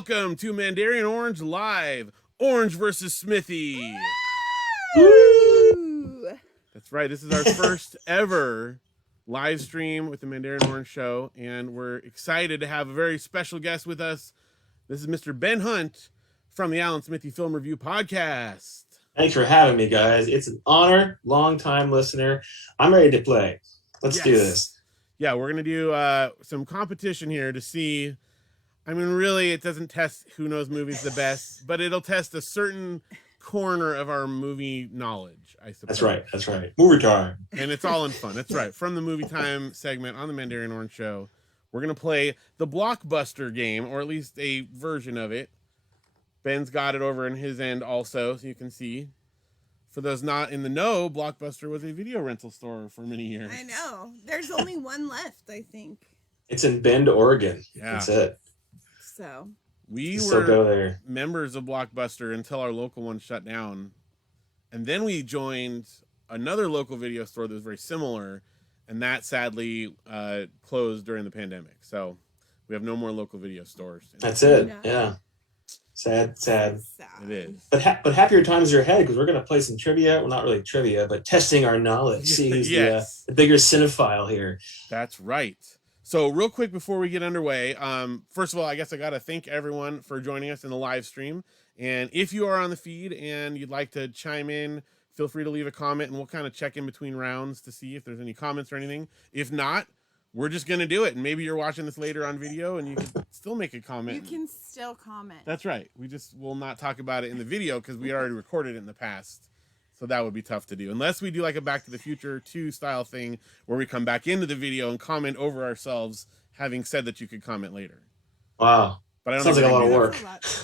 welcome to Mandarian Orange Live, Orange versus Smithee. Woo! That's right. This is our first ever live stream with the Mandarian Orange Show, and we're excited to have a very special guest with us. This is Mr. Ben Hunt from the Alan Smithee Film Review Podcast. Thanks for having me, guys. It's an honor. Long-time listener. I'm ready to play. Let's do this. Yeah, we're going to do some competition here to see. I mean, really, it doesn't test who knows movies the best, but it'll test a certain corner of our movie knowledge, I suppose. That's right. That's right. Movie time. And it's all in fun. That's right. From the Movie Time segment on the Mandarian Orange Show, we're going to play the Blockbuster game, or at least a version of it. Ben's got it over in his end also, so you can see. For those not in the know, Blockbuster was a video rental store for many years. I know. There's only one left, I think. It's in Bend, Oregon. Yeah. That's it. So we still go there. Members of Blockbuster until our local one shut down. And then we joined another local video store that was very similar, and that sadly closed during the pandemic. So we have no more local video stores. That's it. No. Yeah. Sad. It is. But happier times are ahead because we're going to play some trivia. Well, not really trivia, but testing our knowledge. See who's Yes. the bigger cinephile here. That's right. So real quick before we get underway, first of all, I guess I got to thank everyone for joining us in the live stream. And if you are on the feed and you'd like to chime in, feel free to leave a comment and we'll kind of check in between rounds to see if there's any comments or anything. If not, we're just going to do it. And maybe you're watching this later on video and you can still make a comment. you can still comment. That's right. We just will not talk about it in the video because we already recorded it in the past. So that would be tough to do. Unless we do like a Back to the Future 2 style thing where we come back into the video and comment over ourselves, having said that you could comment later. Wow. But I don't Sounds like a lot of work.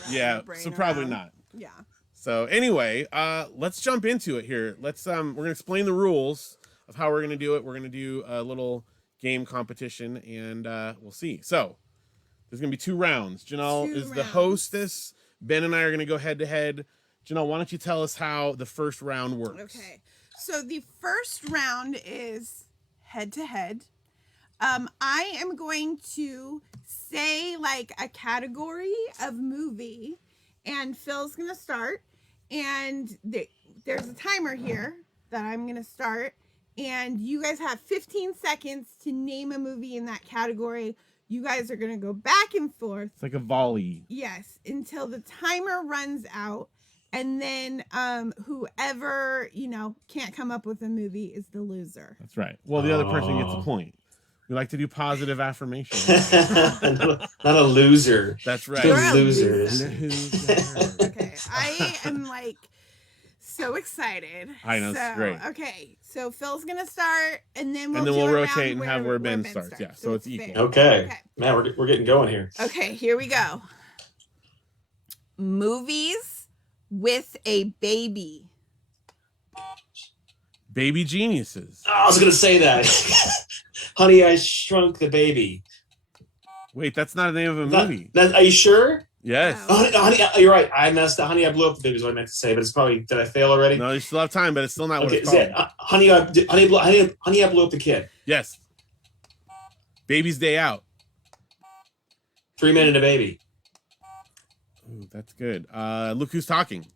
Yeah, so probably not. Yeah. So anyway, let's jump into it here. Let's we're gonna explain the rules of how we're gonna do it. We're gonna do a little game competition, and we'll see. So there's gonna be 2 rounds. Janelle is the hostess. Ben and I are gonna go head to head. Janelle, why don't you tell us how the first round works? Okay. So the first round is head to head. I am going to say like a category of movie, and Phil's going to start. And there's a timer here that I'm going to start. And you guys have 15 seconds to name a movie in that category. You guys are going to go back and forth. It's like a volley. Yes, until the timer runs out. And then whoever, can't come up with a movie is the loser. That's right. Well, the other person gets a point. We like to do positive affirmation. Not a loser. That's right. You're a Losers. Okay, I am like so excited. I know, it's great. Okay, so Phil's gonna start, and then we'll rotate and have where Ben starts. Yeah, so it's equal. Okay. Man, we're getting going here. Okay, here we go. Movies with a baby. Baby Geniuses. Oh, I was going to say that. Honey, I Shrunk the Baby. Wait, that's not the name of a movie. Are you sure? Yes. Oh. Honey, you're right. I messed up. Honey, I Blew Up the Baby is what I meant to say, but it's probably, did I fail already? No, you still have time, but it's still not what Okay, it's called. Honey, I Blew Up the Kid. Yes. Baby's Day Out. 3 Men and a Baby. Ooh, that's good. Look Who's Talking.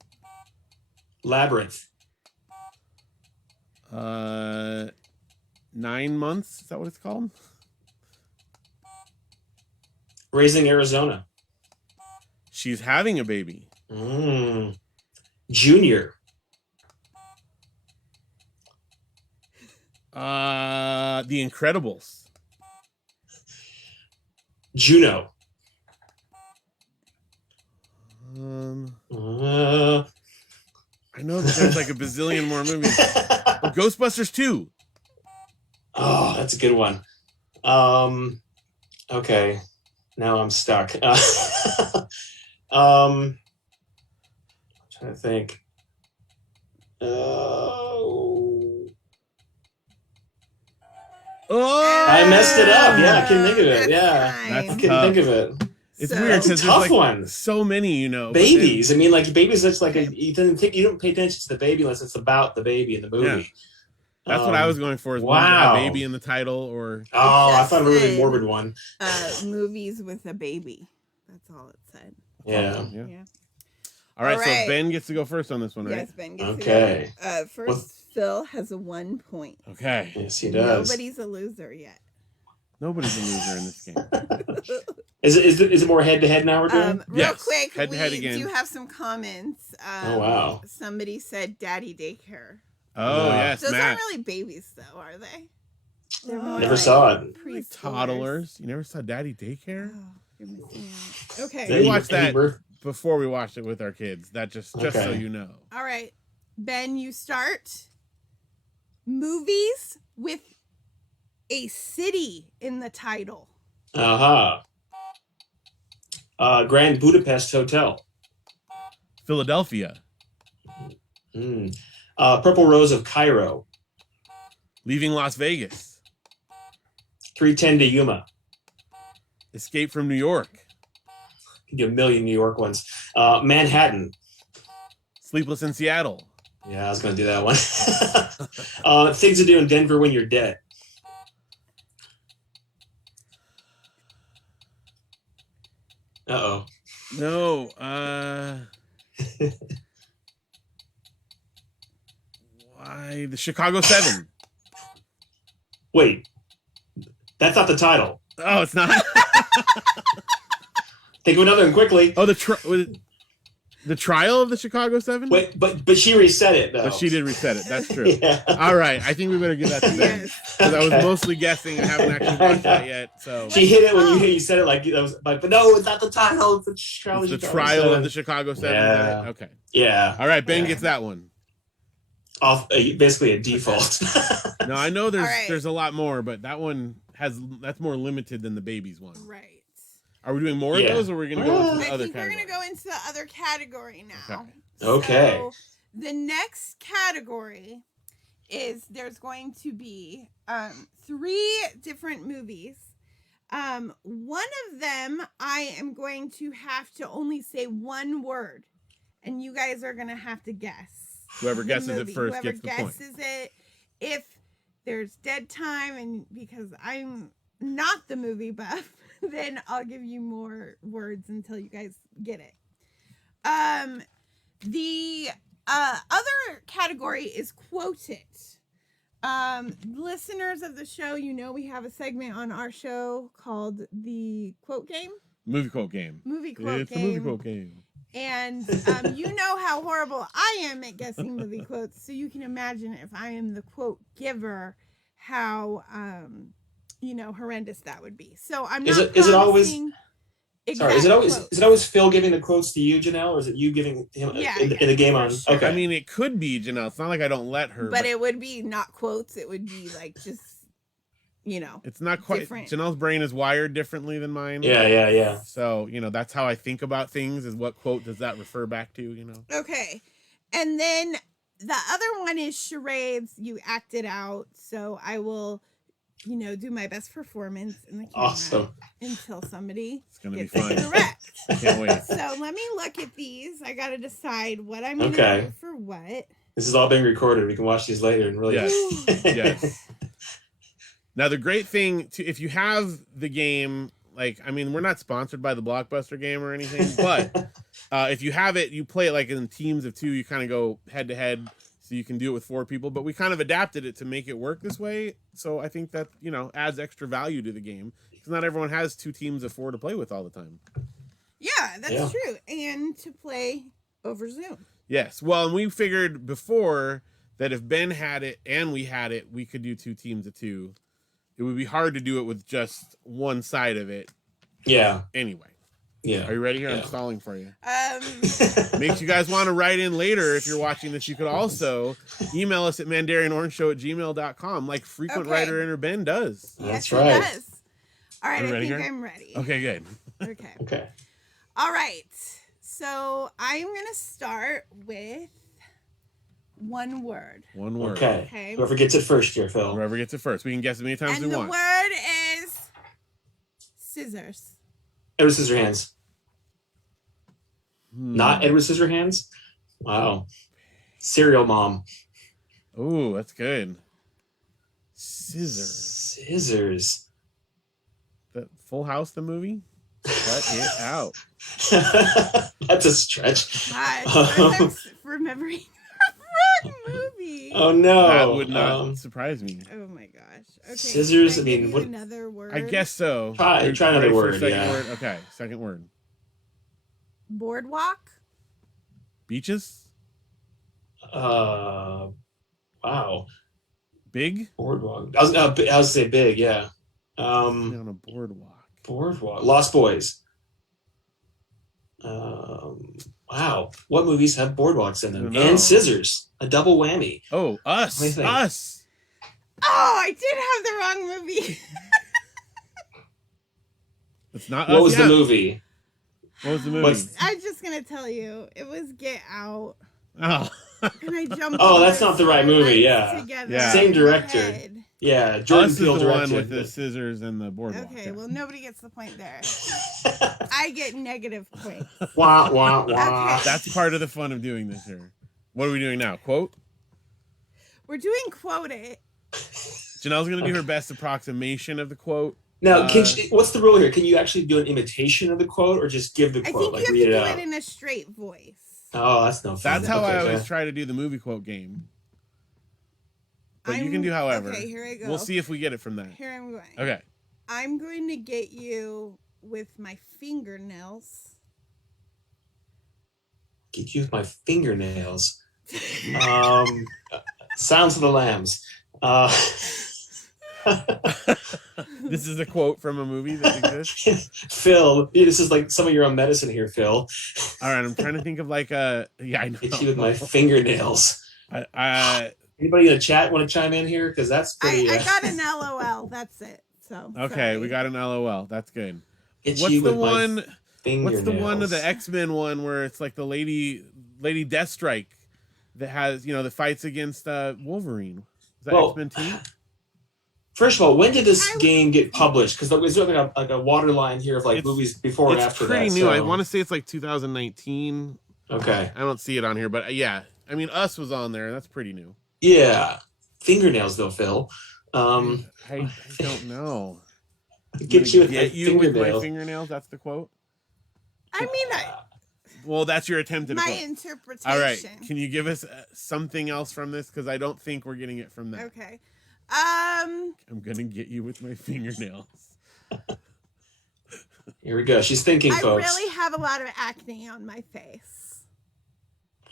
Labyrinth. 9 Months. Is that what it's called? Raising Arizona. She's Having a Baby. Junior. The Incredibles. Juno. I know that there's like a bazillion more movies. Oh, Ghostbusters 2. Oh, that's a good one. Okay. Now I'm stuck. I'm trying to think. Oh! I messed it up. Yeah, I couldn't think of it. Yeah. That's I couldn't think of it. It's So- weird That's a because tough there's like one. so many, you know. Babies. I mean, like babies. That's like you don't pay attention to the baby unless it's about the baby in the movie. Yeah. That's what I was going for. Is wow. a baby in the title, or Oh, I just thought of a really said- morbid one. Movies with a baby. That's all it said. Yeah. Yeah. All right, so Ben gets to go first on this one, right? Yes, Ben gets Okay. to go. First, Phil has a 1 point. Okay. Yes, he does. Nobody's a loser yet. Nobody's a loser in this game. Is it more head to head now we're doing? Real quick, head to head again. do have some comments. Oh, wow. Somebody said daddy daycare. Oh, yes, Those Matt. aren't really babies, though, are they? They're more Never saw it. preschoolers. Toddlers. You never saw Daddy Daycare? Oh, you're missing out. Okay. We watched that before we watched it with our kids. That just so you know. All right. Ben, you start. Movies with a city in the title. Grand Budapest Hotel. Philadelphia. Purple Rose of Cairo. Leaving Las Vegas. 310 to Yuma. Escape from New York. Give a million New York ones. Manhattan. Sleepless in Seattle. Yeah, I was going to do that one. Things to do in Denver when you're dead. Uh-oh. No. Why? The Chicago 7. Wait. That's not the title. Oh, it's not? Think of another one quickly. Oh, the trial of the Chicago 7? Wait, but she reset it, though. But she did reset it. That's true. Yeah. All right. I think we better give that to Ben. Because I was mostly guessing and haven't actually watched that yet. So she hit it when you said it like that was, but no, it's not the title. It's the trial, the trial of the Chicago 7. Yeah. Okay. Yeah. All right. Ben gets that one. Off basically a default. No, I know there's a lot more, but that one that's more limited than the babies one. Right. Are we doing more of those, or are we going to go into the other I think category? we're going to go into the other category now. Okay. So the next category is there's going to be 3 different movies. One of them I am going to have to only say one word, and you guys are going to have to guess. Whoever guesses it first gets the point. Whoever guesses it, if there's dead time, and because I'm not the movie buff, then I'll give you more words until you guys get it. The other category is quoted. Listeners of the show, you know we have a segment on our show called the quote game. Movie quote game. It's a movie quote game. And you know how horrible I am at guessing movie quotes, so you can imagine if I am the quote giver, how horrendous that would be. So I'm not. Is it always? Sorry, is it always Phil giving the quotes to you, Janelle, or is it you giving him in the game on? Sure. Okay. I mean, it could be Janelle. It's not like I don't let her. But it would be not quotes. It would be like just. It's not quite different. Janelle's brain is wired differently than mine. Yeah. So, that's how I think about things, is what quote does that refer back to, Okay. And then the other one is charades. You act it out. So I will, do my best performance in the camera until somebody gets it correct. Can't wait. So let me look at these. I got to decide what I'm going to do for what. This is all being recorded. We can watch these later and really. Yes. Now, the great thing, if you have the game, we're not sponsored by the Blockbuster game or anything, but if you have it, you play it in teams of 2. You kind of go head to head, so you can do it with 4 people. But we kind of adapted it to make it work this way. So I think that, adds extra value to the game, because not everyone has 2 teams of 4 to play with all the time. Yeah, that's true. And to play over Zoom. Yes. Well, and we figured before that if Ben had it and we had it, we could do 2 teams of 2. It would be hard to do it with just one side of it. Yeah. Anyway. Yeah. Are you ready here? I'm stalling for you. Makes you guys want to write in later if you're watching this. You could also email us at mandarianorangeshow@gmail.com like frequent writer Inner Ben does. That's right. He does. All right, I think I'm ready. Okay, good. Okay. All right. So I'm going to start with one word. One word. Okay. Whoever gets it first here, Phil. Whoever gets it first. We can guess as many times as we want. And the word is scissors. Edward Scissorhands. Not Edward Scissorhands? Wow. Serial Mom. Ooh, that's good. Scissors. Scissors. The Full House, the movie? Cut it out. That's a stretch. God, I'm remembering the wrong movie. Oh no, That would not surprise me. Oh my gosh. Okay. Scissors, can I mean, give you what- another word. I guess so. Try Ready another for a word. second Yeah. word? Okay, second word. Boardwalk. Beaches? Wow. Big? Boardwalk. I was to say big. Yeah. On a boardwalk. Boardwalk. Lost Boys. Wow. What movies have boardwalks in I them? don't know. And Scissors. A double whammy. Oh, Us. What do you think? Us. Oh, I did have the wrong movie. It's not What Us was yet. the movie? What was the movie? What's- I'm just gonna tell you, it was Get Out, Oh. and I jumped. Oh, over that's not the right movie, yeah. together Yeah. Same in my director. head. Yeah, Jordan Us is Peele the one directed. with the scissors and the boardwalk. Okay, yeah. well, nobody gets the point there. I get negative points. Wah, wah, wah. Okay. That's part of the fun of doing this here. What are we doing now? Quote? We're doing Quote It. Janelle's going to do her best approximation of the quote. Now, what's the rule here? Can you actually do an imitation of the quote or just give the I quote? think Like you have read to it do out? it in a straight voice. Oh, that's no fun. That's how Okay, I always okay. try to do the movie quote game. But you I'm- can do however. Okay, here I go. We'll see if we get it from that. Here I'm going. Okay. I'm going to get you with my fingernails. Get you with my fingernails. Sounds of the Lambs. This is a quote from a movie that exists. Phil, this is like some of your own medicine here, Phil. All right, I'm trying to think of like a. Yeah, I know. Get you with my fingernails. Anybody in the chat want to chime in here? Because that's pretty. I got an LOL. That's it. So Okay, sorry. we got an LOL. That's good. Get What's you the with my one? What's the one of fingernails. the X-Men one where it's like the lady Deathstrike that has that fights against Wolverine? Is that Well, X-Men 2? First of all, when did this game get published? Because there's like a waterline here of like movies before and It's after pretty that. new. So. I want to say it's like 2019. Okay. I don't see it on here, but yeah. I mean, Us was on there. That's pretty new. Yeah. Fingernails, though, Phil. I don't know. Get you with my Get you with my fingernails. fingernails. That's the quote. I mean, Well, that's your attempt at a my quote. interpretation. All right. Can you give us something else from this? Because I don't think we're getting it from that. Okay. I'm gonna get you with my fingernails. Here we go. She's thinking, I folks. really have a lot of acne on my face.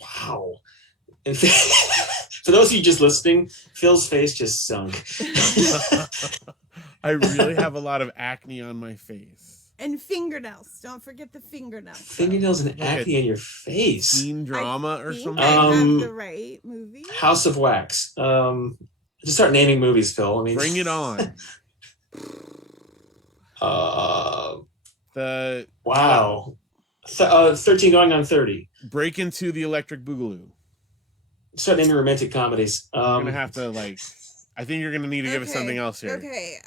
Wow. And for those of you just listening, Phil's face just sunk. I really have a lot of acne on my face. And fingernails. Don't forget the fingernails. Fingernails and acne on your face. Teen drama or I think something. I have the right movie. House of Wax. Just start naming movies, Phil. I mean, Bring it on. The Wow. 13 going on 30. Break Into the Electric Boogaloo. Start naming romantic comedies. You're gonna have to I think you're gonna need to give us something else here. Okay.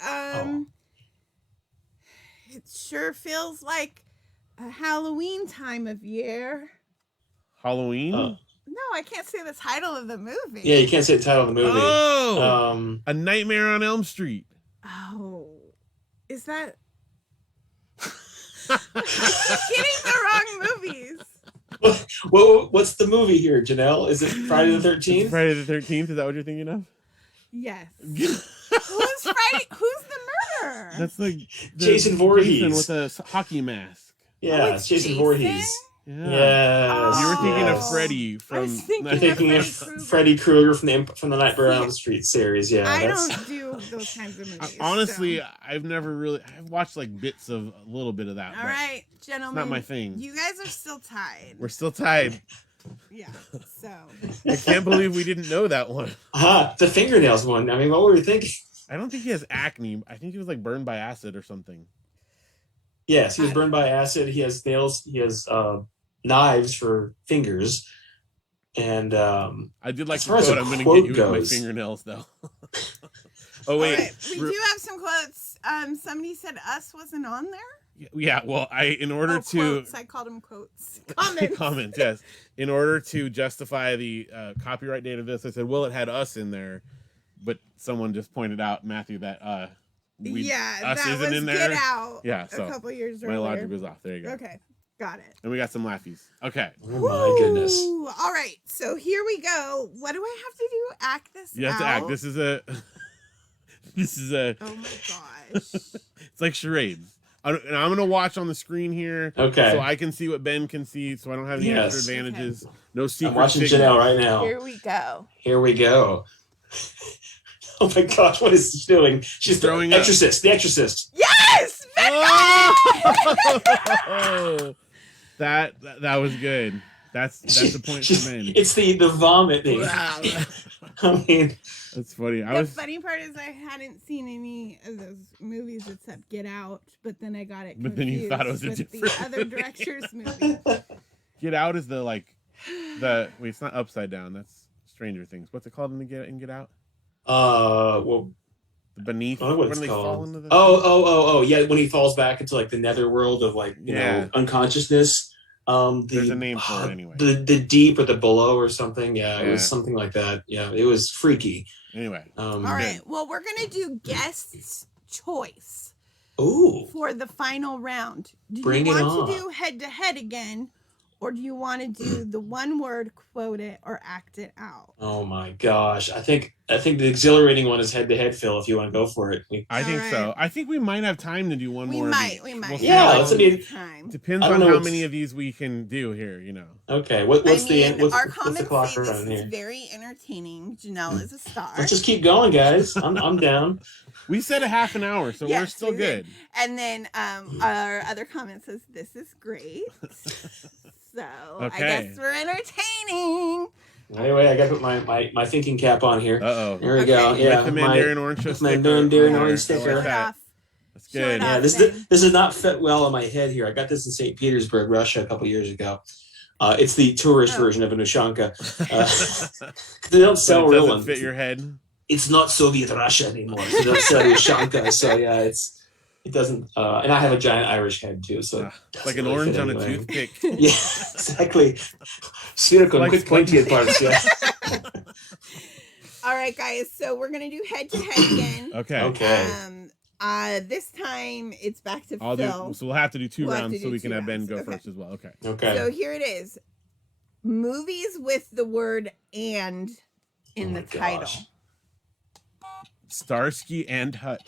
It sure feels like a Halloween time of year. Halloween. No, I can't say the title of the movie. Yeah, you can't say the title of the movie. Oh, A Nightmare on Elm Street. Oh, is that? I'm getting the wrong movies. What's the movie here, Janelle? Is it Friday the 13th? Friday the 13th. Is that what you're thinking of? Yes. Who's Friday? Who's the murderer? That's like Jason Voorhees. Jason with a hockey mask. Yeah, Oh, it's Jason Voorhees. Yeah. Yes. You were thinking of yes. Freddy I from. was thinking I'm thinking of Freddy Krueger from the Nightmare on Elm Street series. Yeah, I that's don't do those kinds of movies. Honestly, so. I've watched like bits of a little bit of that. All but right, gentlemen. not my thing. You guys are still tied. We're still tied. Yeah. So. I can't believe we didn't know that one. the fingernails one. I mean, what were we thinking? I don't think he has acne. I think he was like burned by acid or something. Yes, he was burned by acid. He has nails. He has knives for fingers. And I did like as the far as quote. a I'm going to quote get you with goes- my fingernails, though. Oh All wait, right, we do have some quotes. Somebody said Us wasn't on there. yeah. Well, in order to quotes. I called them quotes. Comments. comments, yes. In order to justify the copyright date of this, I said, well, it had Us in there, but someone just pointed out, Matthew, that Yeah, Us that isn't was in there. Get Out. Yeah, so a couple years my earlier. logic was off. There you go. Okay, got it. And we got some laughies. Okay. Oh my goodness. Woo! All right, so here we go. What do I have to do? Act this You have to out? act. This is a. This is a. Oh my gosh. It's like charades. And I'm gonna watch on the screen here, Okay. so I can see what Ben can see, so I don't have any Yes. extra advantages. No secret. I'm watching signal. Janelle right now. Here we go. Here we go. Oh my gosh, what is she doing? She's throwing throwing Exorcist. The Exorcist. Yes! Oh! that was good. That's the point for Ben. It's the vomit thing. I mean, That's funny. The funny part is I hadn't seen any of those movies except Get Out, but then I got it But then you thought it was a with different the other director's movie. Get Out is the wait, it's not Upside Down. That's Stranger Things. What's it called in Get Out? well, The Beneath. I don't know what when it's they called. fall into the Oh, yeah, when he falls back into like the netherworld of like, you Yeah. know, unconsciousness. There's a name for it anyway. The deep or the below or something. Yeah, it Yeah. was something like that. Yeah, it was freaky. Anyway. All right, well, we're going to do guest's choice Ooh. for the final round. Do Bring you it want on. to do head-to-head again, or do you want to do the one word, quote it, or act it out? Oh my gosh. I think the exhilarating one is head to head, Phil, if you want to go for it. I think All so. right. I think we might have time to do one We more. of might. each. We might. We'll see Yeah, how let's- long- I mean, time. depends I don't on know how what's- many of these we can do here, you know. Okay. What's I the mean, what's our the comments clock say this around is here? very entertaining. Janelle is a star. Let's just keep going, guys. I'm down. We said a half an hour, so we're Yes, still we did. good. And then our other comment says, "This is great." So I Okay. guess we're entertaining. Anyway, I got to put my thinking cap on here. Uh-oh. There we go. Okay. Yeah, With the my- Mandarian Orange Show with my sticker. Mandarian on there. Orange I sticker. like Show it that. off. That's Show it good. off. Yeah, this then. does not fit well on my head here. I got this in St. Petersburg, Russia, a couple years ago. It's the tourist version of an Ushanka. They don't But sell it real doesn't ones. fit your head. It's not Soviet Russia anymore, so they don't sell Ushanka. So yeah, it doesn't. And I have a giant Irish head too, so It's like an orange on a toothpick. Yeah, exactly. Spherical, Like quick pointy parts. Yeah. All right, guys. So we're gonna do head to head again. Okay. Okay. This time it's back to I'll Phil. do. So we'll have to do two We'll have rounds to so do we can two have Ben rounds. go Okay. first as well. Okay. Okay. So here it is. Movies with the word "and" in Oh the my title. gosh. Starsky and Hutch.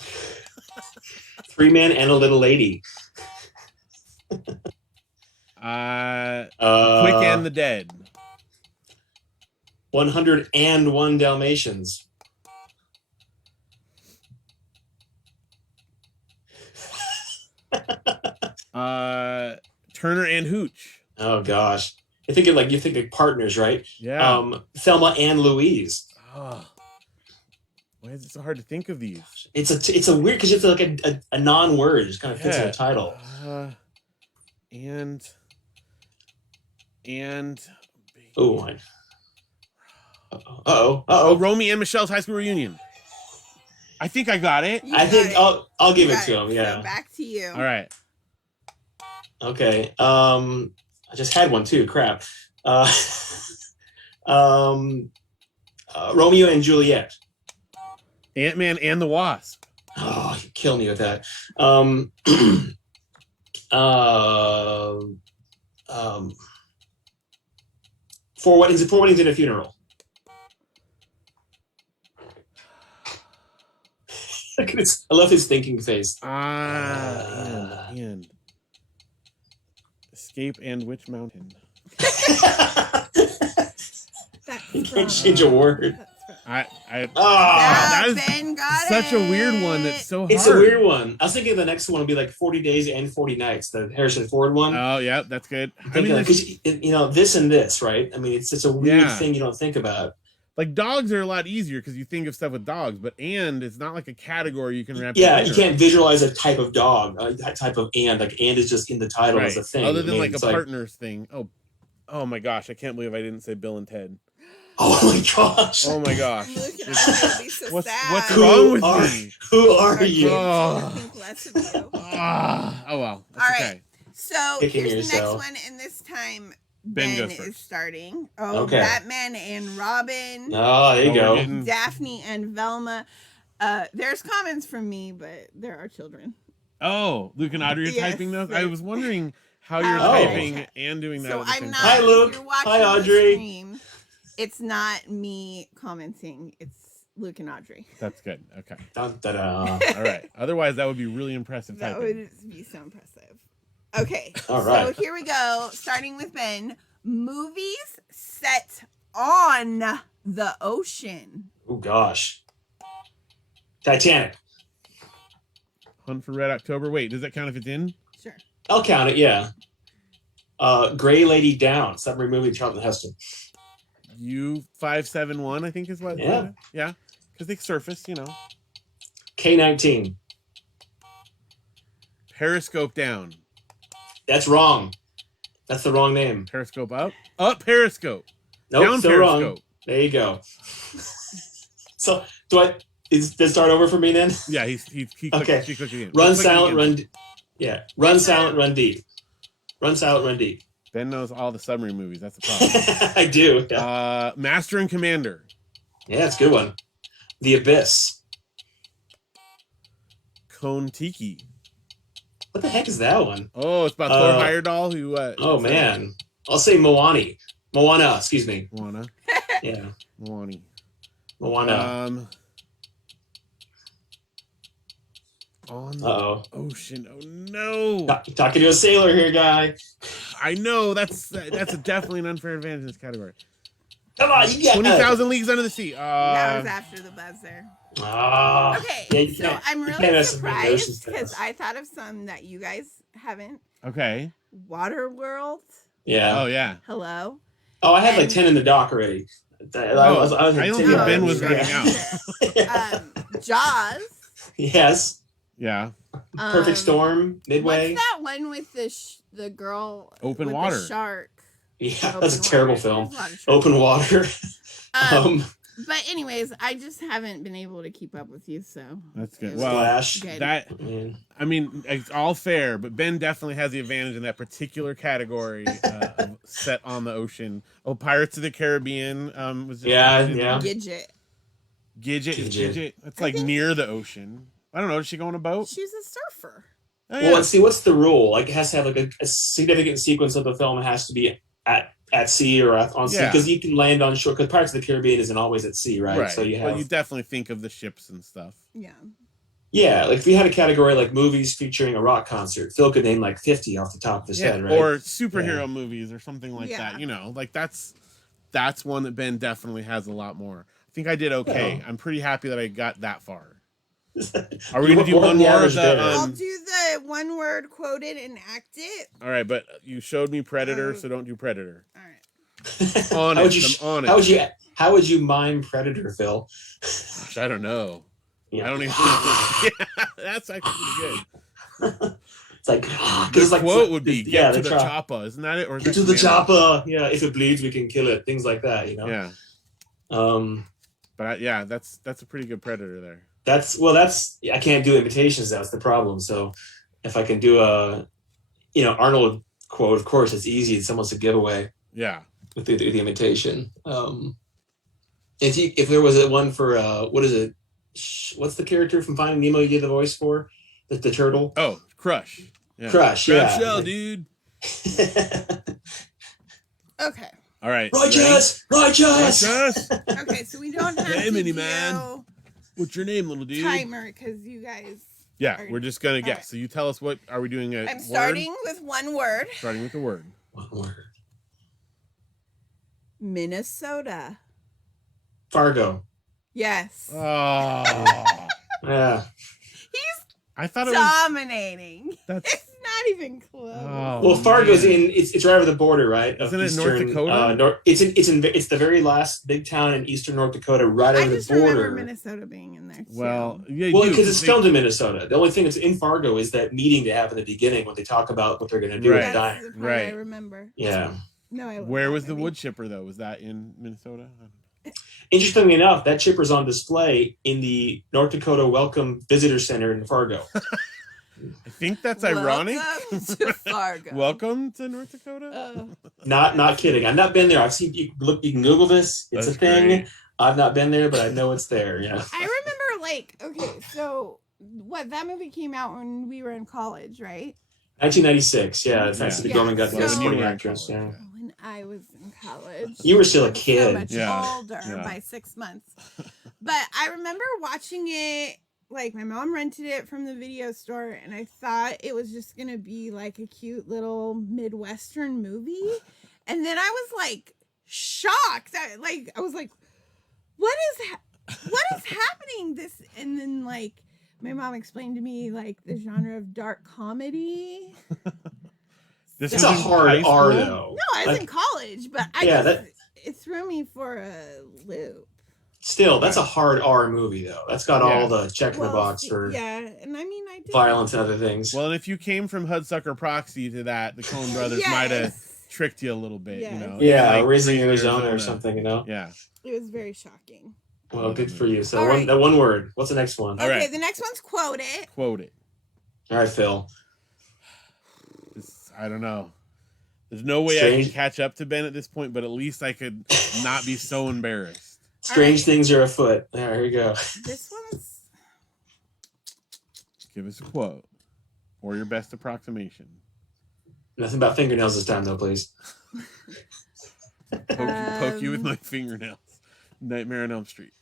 3 Men and a Little Lady. Quick and the Dead. 101 Dalmatians. Turner and Hooch. Oh gosh. You think of partners, right? Yeah. Thelma and Louise. Oh. Why is it so hard to think of these? It's a weird because it's like a non-word. It just kind of fits in Yeah. the title. And Oh my. oh, Uh-oh. Romy and Michelle's high school reunion. I think I got it. You I think got it. I'll give You it got to him. Yeah. So back to you. All right. Okay. I just had one too. Crap. Romeo and Juliet. Ant-Man and the Wasp. Oh, you kill me with that. Four weddings and a funeral. Look at this. I love his thinking face. And Escape and Witch Mountain. You can't change a word. I Ah, that is Ben got such it. a weird one that's so hard. it's a weird one. I was thinking the next one would be like 40 Days and 40 Nights, the Harrison Ford one. Oh yeah, that's good. I mean, Thinking, there's- 'cause, you know, this and this, right? I mean, it's a weird Yeah. thing you don't think about. like dogs are a lot easier because you think of stuff with dogs, but and it's not like a category you can wrap. Yeah, your you head can't visualize a type of dog, that type of and. Like and is just in the title around. as a thing. Other I than mean, like a it's partners thing. Oh my gosh, I can't believe I didn't say Bill and Ted. Oh my gosh. Oh my gosh. Look at us. It'd be so What's sad. wrong with are, me? Who are you? Oh. Think less of you. Oh well. That's All right. okay. So Picking here's the yourself. next one, and this time Ben Ben goes is first. starting. Oh, Okay. Batman and Robin, Oh, there you Oh, go. we're getting- Daphne and Velma, There's comments from me, but there are children. Oh, Luke and Audrey are Yes, typing those? they're- I was wondering how you're Oh. typing and doing that So at the I'm same not. time. Hi, Luke. If you're watching Hi, the Audrey. stream, it's not me commenting. It's Luke and Audrey. That's good. Okay. Dun, da, da. All right. Otherwise, that would be really impressive That typing. would be so impressive. Okay. All right. So here we go. Starting with Ben. Movies set on the ocean. Oh gosh. Titanic. Hunt for Red October. Wait, does that count if it's in? Sure. I'll count it. Yeah. Gray Lady Down. Submarine movie with Charlton Heston. U571, I think is what. Yeah. Yeah. Because they surface, K-19. Periscope down. That's wrong. That's the wrong name. Periscope up. Up Periscope. Nope, down still Periscope. wrong. There you go. So does it start over for me then? Yeah, he clicked, Okay. she clicked again. Run Click silent, again. run. Yeah. Run silent, run deep. Run silent, run deep. Ben knows all the submarine movies. That's the problem. I do. Yeah. Master and Commander. Yeah, it's a good one. The Abyss. Kon-Tiki. What the heck is that one? Oh, it's about Thor Heyerdahl who. Oh man, I'll say Moana. Excuse me. Moana. Yeah, Moana. Moana. On the Uh-oh. ocean. Oh no! Talking to a sailor here, guy. I know that's definitely an unfair advantage in this category. Come on, you got 20,000 Leagues Under the Sea. That was after the buzzer. Ah. Okay, Yeah, you so can't- I'm you can't really have some surprised emotions because fast. I thought of some that you guys haven't. Okay. Waterworld. Yeah. Oh yeah. Hello. Oh, I had like 10 in the dock already. I was I don't taking think it. Ben was Yeah. running out. Jaws. Yes. Yeah. Perfect Storm. Midway. What's that one with the girl? Open with Water. The shark. Yeah, Open that's a terrible Water. film. There's a lot of sharks. Open Water. But anyways, I just haven't been able to keep up with you, so That's good. it was Well, Splash. good. that Man. I mean, it's all fair, but Ben definitely has the advantage in that particular category of set on the ocean. Oh, Pirates of the Caribbean. Was it Yeah. Gidget. Gidget. Is Gidget. Gidget. That's I like think- near the ocean. I don't know. Does she go on a boat? She's a surfer. Oh, Well, let's see. What's the rule? Like, it has to have like a significant sequence of the film. It has to be at sea or on sea Yeah. because you can land on shore. Because Pirates of the Caribbean isn't always at sea, right? So you have. Well, you definitely think of the ships and stuff. Yeah. Yeah, like if we had a category like movies featuring a rock concert, Phil could name like 50 off the top of his head, right? Or superhero movies or something like Yeah. that. Like that's one that Ben definitely has a lot more. I think I did okay. Oh. I'm pretty happy that I got that far. Are we You gonna do were one the more? average Of the, there. I'll do the one word quoted and act it. all right, but you showed me Predator, so don't do Predator. All right. Honest, I'm honest. How would you mime Predator, Phil? Gosh, I don't know. Yeah. I don't even. Yeah, that's actually pretty good. It's like The it's like quote would be yeah, "Get to the chop. chopper," isn't that it? Or is Get that to the Commando? chopper. Yeah, if it bleeds, we can kill it. Things like that, you know. Yeah, but yeah, that's a pretty good Predator there. That's I can't do imitations. That's the problem. So if I can do a, Arnold quote, of course it's easy. It's almost a giveaway Yeah. with the imitation. If there was a one for what is it? What's the character from Finding Nemo you did the voice for? The turtle. Oh, Crush. Yeah. Crush. Crab Yeah. shell, dude. Okay. All right. Righteous. Righteous. Okay, so we don't have Hey, to mini do man. What's your name, little dude? timer because you guys. Yeah, Or- we're just gonna guess. right. So you tell us what are we doing? I'm starting with one word. Starting with the word. One word. Minnesota. Fargo. Yes. Oh. Yeah. He's I thought it was. dominating. That's. It's not even close. Oh, Well, Fargo's man. it's right over the border, right? of Isn't it North Dakota? It's the very last big town in eastern North Dakota, right I over just the border. remember Minnesota being in there. Too. Well, yeah. Well, you do, because it's they- filmed in Minnesota. The only thing that's in Fargo is that meeting they have in the beginning when they talk about what they're going to do Right. at the That's diner. the part I Right. remember. Yeah. No, I love Where that was the movie. wood chipper though? Was that in Minnesota? Interestingly enough, that chipper's on display in the North Dakota Welcome Visitor Center in Fargo. I think that's ironic. Welcome to Fargo. Welcome to North Dakota. Not kidding. I've not been there. I've seen you can Google this. It's That's a thing. great. I've not been there, but I know it's there. Yeah. I remember like, okay, so that movie came out when we were in college, right? 1996. Yeah, that's the Gorman got the So- supporting When you were in actress. college, Yeah. When I was in college. You were still a I was kid. So much Yeah. older Yeah. by 6 months. But I remember watching it, like my mom rented it from the video store, and I thought it was just going to be like a cute little Midwestern movie. And then I was like shocked. I was like, what is happening? And then like my mom explained to me like the genre of dark comedy. This It's was a in hard high R school? though. No, I was Like, in college, but it threw me for a loop. still, that's a hard R movie though. That's got all the check in the box for yeah, and I mean I did violence and other things. Well, and if you came from Hudsucker Proxy to that, the Coen brothers might have tricked you a little bit, Yes. you know. Yeah, Like raising Raising Arizona or something, you know. Yeah. It was very shocking. Well, good for you. So All right. that one word. What's the next one? All Okay, right. the next one's quote it. Quote it. All right, Phil. I don't know. There's no way I Strange. can catch up to Ben at this point, but at least I could not be so embarrassed. Strange right. things are afoot. There you go. This one's Give us a quote or your best approximation. Nothing about fingernails this time, though, please. Poke you with my fingernails. Nightmare on Elm Street.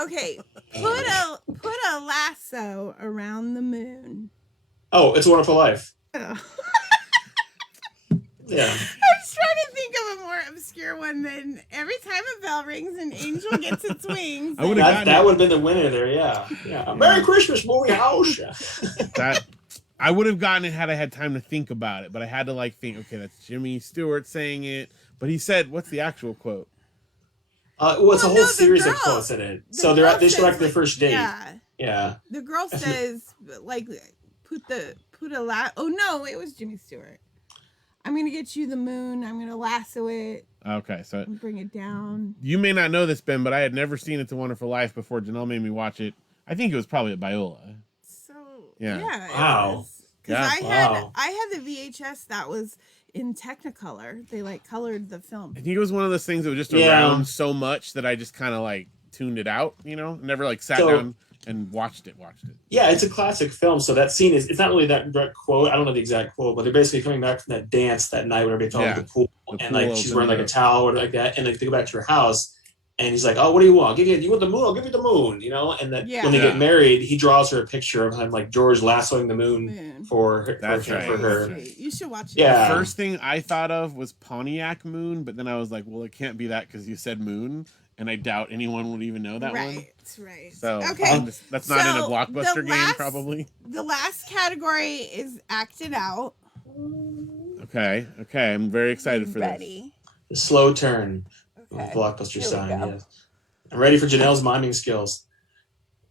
okay. Put a lasso around the moon. Oh, It's a Wonderful Life. Oh. Yeah. I was trying to think of a more obscure one than every time a bell rings, an angel gets its wings. I would've gotten That it. would have been the winner there. Yeah. Merry Christmas, movie house. That I would have gotten it had I had time to think about it, but I had to like think, okay, that's Jimmy Stewart saying it. But he said, what's the actual quote? Well, it's a whole the series of girl- quotes in it. the So girl they should says, like their first date. Yeah. The girl says, like, oh no, it was Jimmy Stewart. I'm gonna get you the moon. I'm gonna lasso it Okay, so and bring it down. you may not know this, Ben, but I had never seen It's a Wonderful Life before Janelle made me watch it. I think it was probably at Biola. So Yeah. Wow. Yeah. I had the VHS that was in Technicolor. They like colored the film. I think it was one of those things that was just Yeah. around so much that I just kind of like tuned it out, you know? Never like sat So- down and watched it. Yeah, it's a classic film. So that scene it's not really that direct quote. I don't know the exact quote, but they're basically coming back from that dance that night where they fell Yeah. in the pool. The And pool like she's opened wearing like a up. towel or like that. And they go back to her house. And he's like, "Oh, what do you want? You want the moon? I'll give you the moon." You know. And then when they Yeah. get married, he draws her a picture of him like George lassoing the moon Moon. for her. That's right. For her. You should watch it. Yeah. The first thing I thought of was Pontiac Moon, but then I was like, well, it can't be that because you said moon, and I doubt anyone would even know that one. Right. So Okay. that's not in a So, Blockbuster the game, last- probably. The last category is acted out. Okay, I'm very excited for this. Ready. The slow turn. Okay. Blockbuster Here we sign. go. Yes. I'm ready for Janelle's miming skills.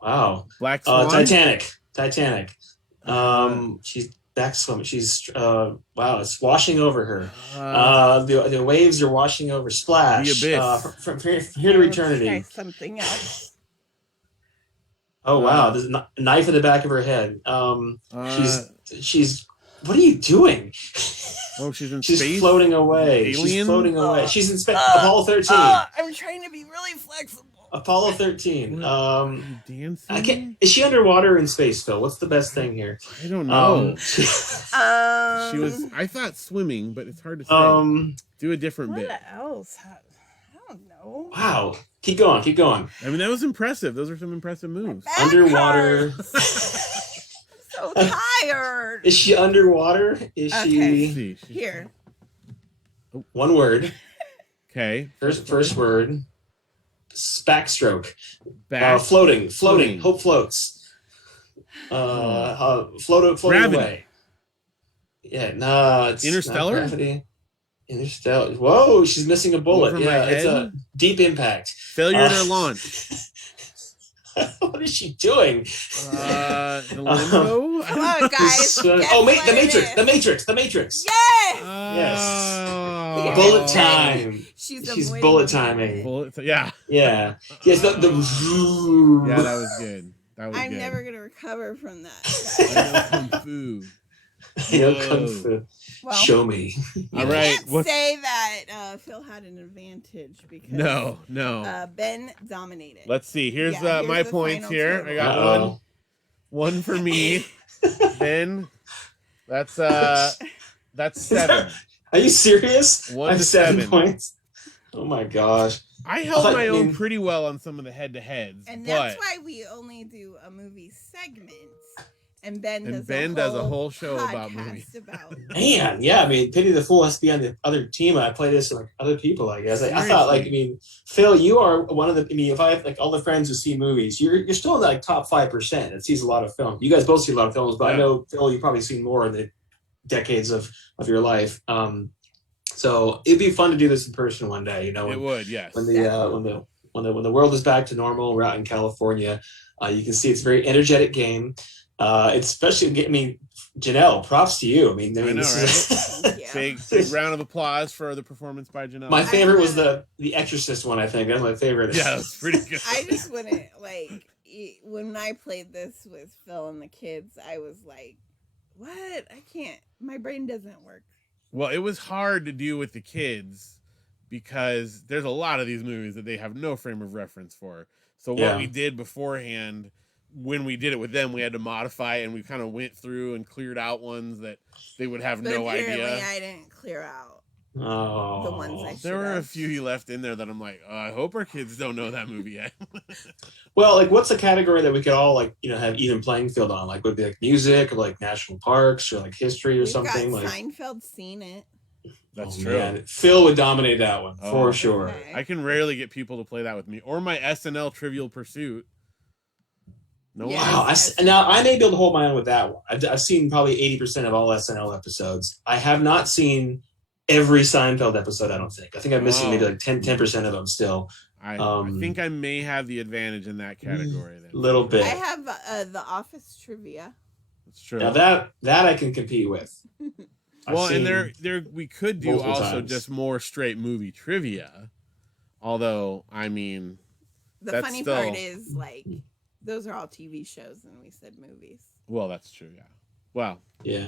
Wow. Black Swan. Titanic. She's back swimming. She's wow, it's washing over her. The waves are washing over. Splash. The abyss. From here to eternity. Try something else. Oh wow, there's a knife in the back of her head. She's. What are you doing? She's in She's space. floating away. Alien? She's floating away. She's in space. Apollo 13. I'm trying to be really flexible. Apollo 13. Are you dancing? I can't. Is she underwater or in space, Phil? What's the best thing here? I don't know. She She was. I thought swimming, but it's hard to say. Do a different bit. What else? I don't know. Wow. Keep going. I mean, that was impressive. Those are some impressive moves. Back Underwater. hurts. So tired. Is she underwater? Is Okay. she See, Here. one word? Okay. First word. Backstroke. Back. Floating. Floating. Hope floats. Floating Gravity. away. Yeah, no, it's Interstellar? not gravity. Interstellar. Whoa, she's missing a bullet. Over my Yeah, it's head? a deep impact. Failure to launch. What is she doing? The limbo. Come on, guys. The Guess what it Matrix. is. The Matrix. Yes. Oh. Bullet time. She's She's avoiding bullet the timing. bullet. Yeah. Yeah. Yes, the Yeah, that was good. That was I'm good. never gonna recover from that. I know Kung Fu. Kung Fu. Well, Show me. All I right. can't say that Phil had an advantage because No. Ben dominated. Let's see. Here's here's my the points final here. total. I got Uh-oh. one for me. Ben, that's 7. Are you serious? 1 I have to 7 7. points. Oh my gosh. I held thought- my I own mean- pretty well on some of the head-to-heads, And but that's why we only do a movie segment. And Ben does a whole show about podcast movies. about Man, yeah, I mean, Pity the Fool has to be on the other team. I play this with like other people, I guess. I thought, like, I mean, Phil, you are one of the. I mean, if I have like all the friends who see movies, you're still in the, like top 5% that sees a lot of film. You guys both see a lot of films, but Yeah. I know Phil, you've probably seen more in the decades of your life. So it'd be fun to do this in person one day. You know, it would, yes. when the world is back to normal, we're out in California. You can see it's a very energetic game. It's especially, I mean, Janelle, props to you. I mean, I know, this right? Yeah. Big round of applause for the performance by Janelle. My favorite was the Exorcist one. I think that's my favorite. Yeah, that's pretty good. I just wouldn't like when I played this with Phil and the kids. I was like, "What? I can't. My brain doesn't work." Well, it was hard to do with the kids because there's a lot of these movies that they have no frame of reference for. So what we did beforehand, when we did it with them, we had to modify and we kind of went through and cleared out ones that they would have no idea. I didn't clear out Oh, the ones I should There were a have. few he left in there that I'm like, I hope our kids don't know that movie yet. well, like, what's a category that we could all like, have even playing field on? Like, would it be like music, or like national parks, or like history, or We've something? got like, Seinfeld seen it. That's oh, true. man. Phil would dominate that one for sure. Okay. I can rarely get people to play that with me, or my SNL Trivial Pursuit. No Yeah. one. Wow. Now I may be able to hold my own with that one. I've seen probably 80% of all SNL episodes. I have not seen every Seinfeld episode. I don't think. I think I'm missing maybe like 10% of them still. I think I may have the advantage in that category. Then. A little bit. I have the Office trivia. That's true. Now that I can compete with. I've Well, and seen there we could do multiple also times. just more straight movie trivia. Although, I mean, The that's funny still- part is like those are all TV shows, and we said movies. well, that's true. Yeah. Well, Yeah.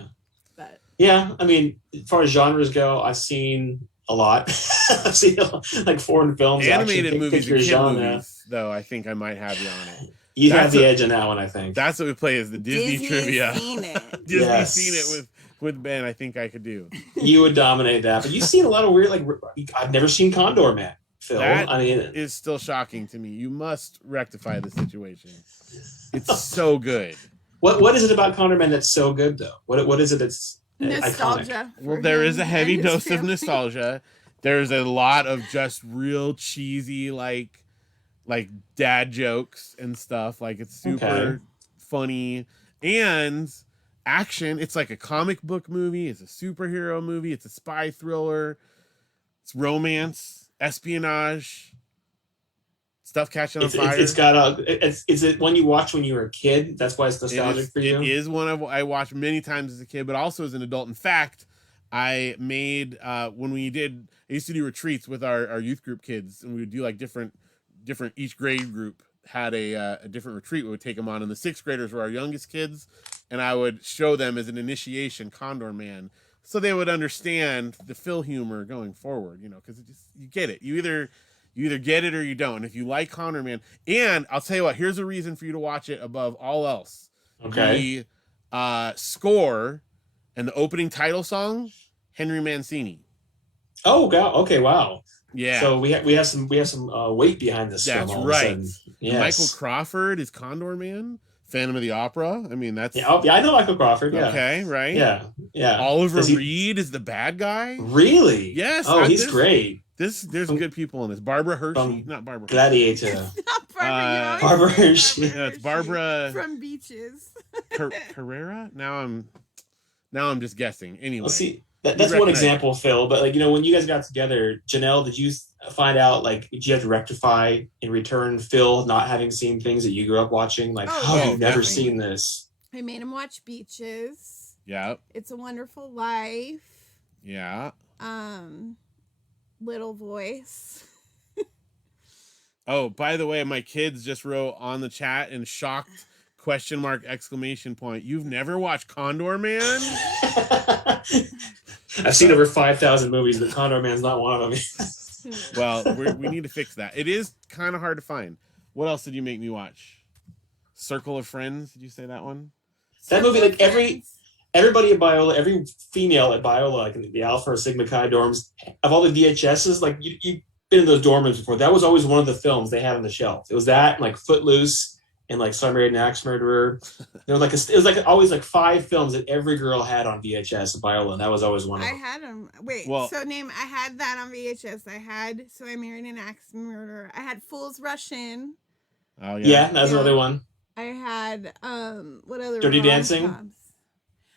But Yeah, I mean, as far as genres go, I've seen a lot. I've seen like foreign films, animated action, movies picture and kid genre. movies, though, I think I might have you on it. You have That's the a- edge on that one, I think. That's what we play is the Disney trivia. Seen it. Disney Yes. seen it with Ben. I think I could do. You would dominate that, but you've seen a lot of weird. Like, I've never seen Condor Man, Phil. That I mean, is still shocking to me. You must rectify the situation. It's so good. what is it about Condor Man that's so good, though? What is it that's iconic? Nostalgia. Well, for there him is a heavy and his dose of family. nostalgia. There's a lot of just real cheesy, like dad jokes and stuff. Like, it's super Okay. funny and action. It's like a comic book movie. It's a superhero movie. It's a spy thriller. It's romance, espionage, stuff catching on fire. It's got is it one you watched when you were a kid? That's why it's nostalgic for you. It is one I watched many times as a kid, but also as an adult. In fact, I made I used to do retreats with our youth group kids, and we would do like different each grade group had a different retreat we would take them on, and the 6th graders were our youngest kids, and I would show them as an initiation Condor Man, so they would understand the Phil humor going forward, because you get it. You either get it or you don't. And if you like Condor Man, and I'll tell you what, here's a reason for you to watch it above all else. Okay. The score and the opening title song, Henry Mancini. Oh God. Okay. Wow. Yeah. So we have some weight behind this film. That's all of a right. sudden. Yes. Michael Crawford is Condor Man. Phantom of the Opera. I mean, that's Yeah, I know Michael Crawford. Yeah. okay, right? Yeah. Oliver Is he- Reed is the bad guy. Really? Yes, Oh, he's there's- great. There's good people in this. Barbara Hershey, not Barbara. Gladiator. Not Barbara. Barbara Hershey. Yeah, it's Barbara from Beaches. Carrera. Now I'm just guessing. Anyway, Well, see, You that's one recognize- example, Phil. But when you guys got together, Janelle, did you find out did you have to rectify in return Phil not having seen things that you grew up watching? Like, Oh, you've never definitely. seen this. I made him watch Beaches. yeah, It's a Wonderful Life. yeah. Little Voice. Oh, by the way, my kids just wrote on the chat in shocked question mark exclamation point. You've never watched Condor Man? I've seen over 5,000 movies, but Condor Man's not one of them. Well, we need to fix that. It is kind of hard to find. What else did you make me watch? Circle of Friends? Did you say that one? That movie, like everybody at Biola, every female at Biola, like in the Alpha or Sigma Chi dorms, of all the VHSs, like you've been in those dorm rooms before. That was always one of the films they had on the shelf. It was that, and like Footloose, and like Son Married an Axe Murderer. There was like it was like always like 5 films that every girl had on VHS at Biola, and that was always one of them. I had them. Wait, Well- I had that on VHS. I had So I Married an Axe Murderer. I had Fools Rush In. Oh Yeah, that's another one. I had what other Dirty Dancing? rom-coms?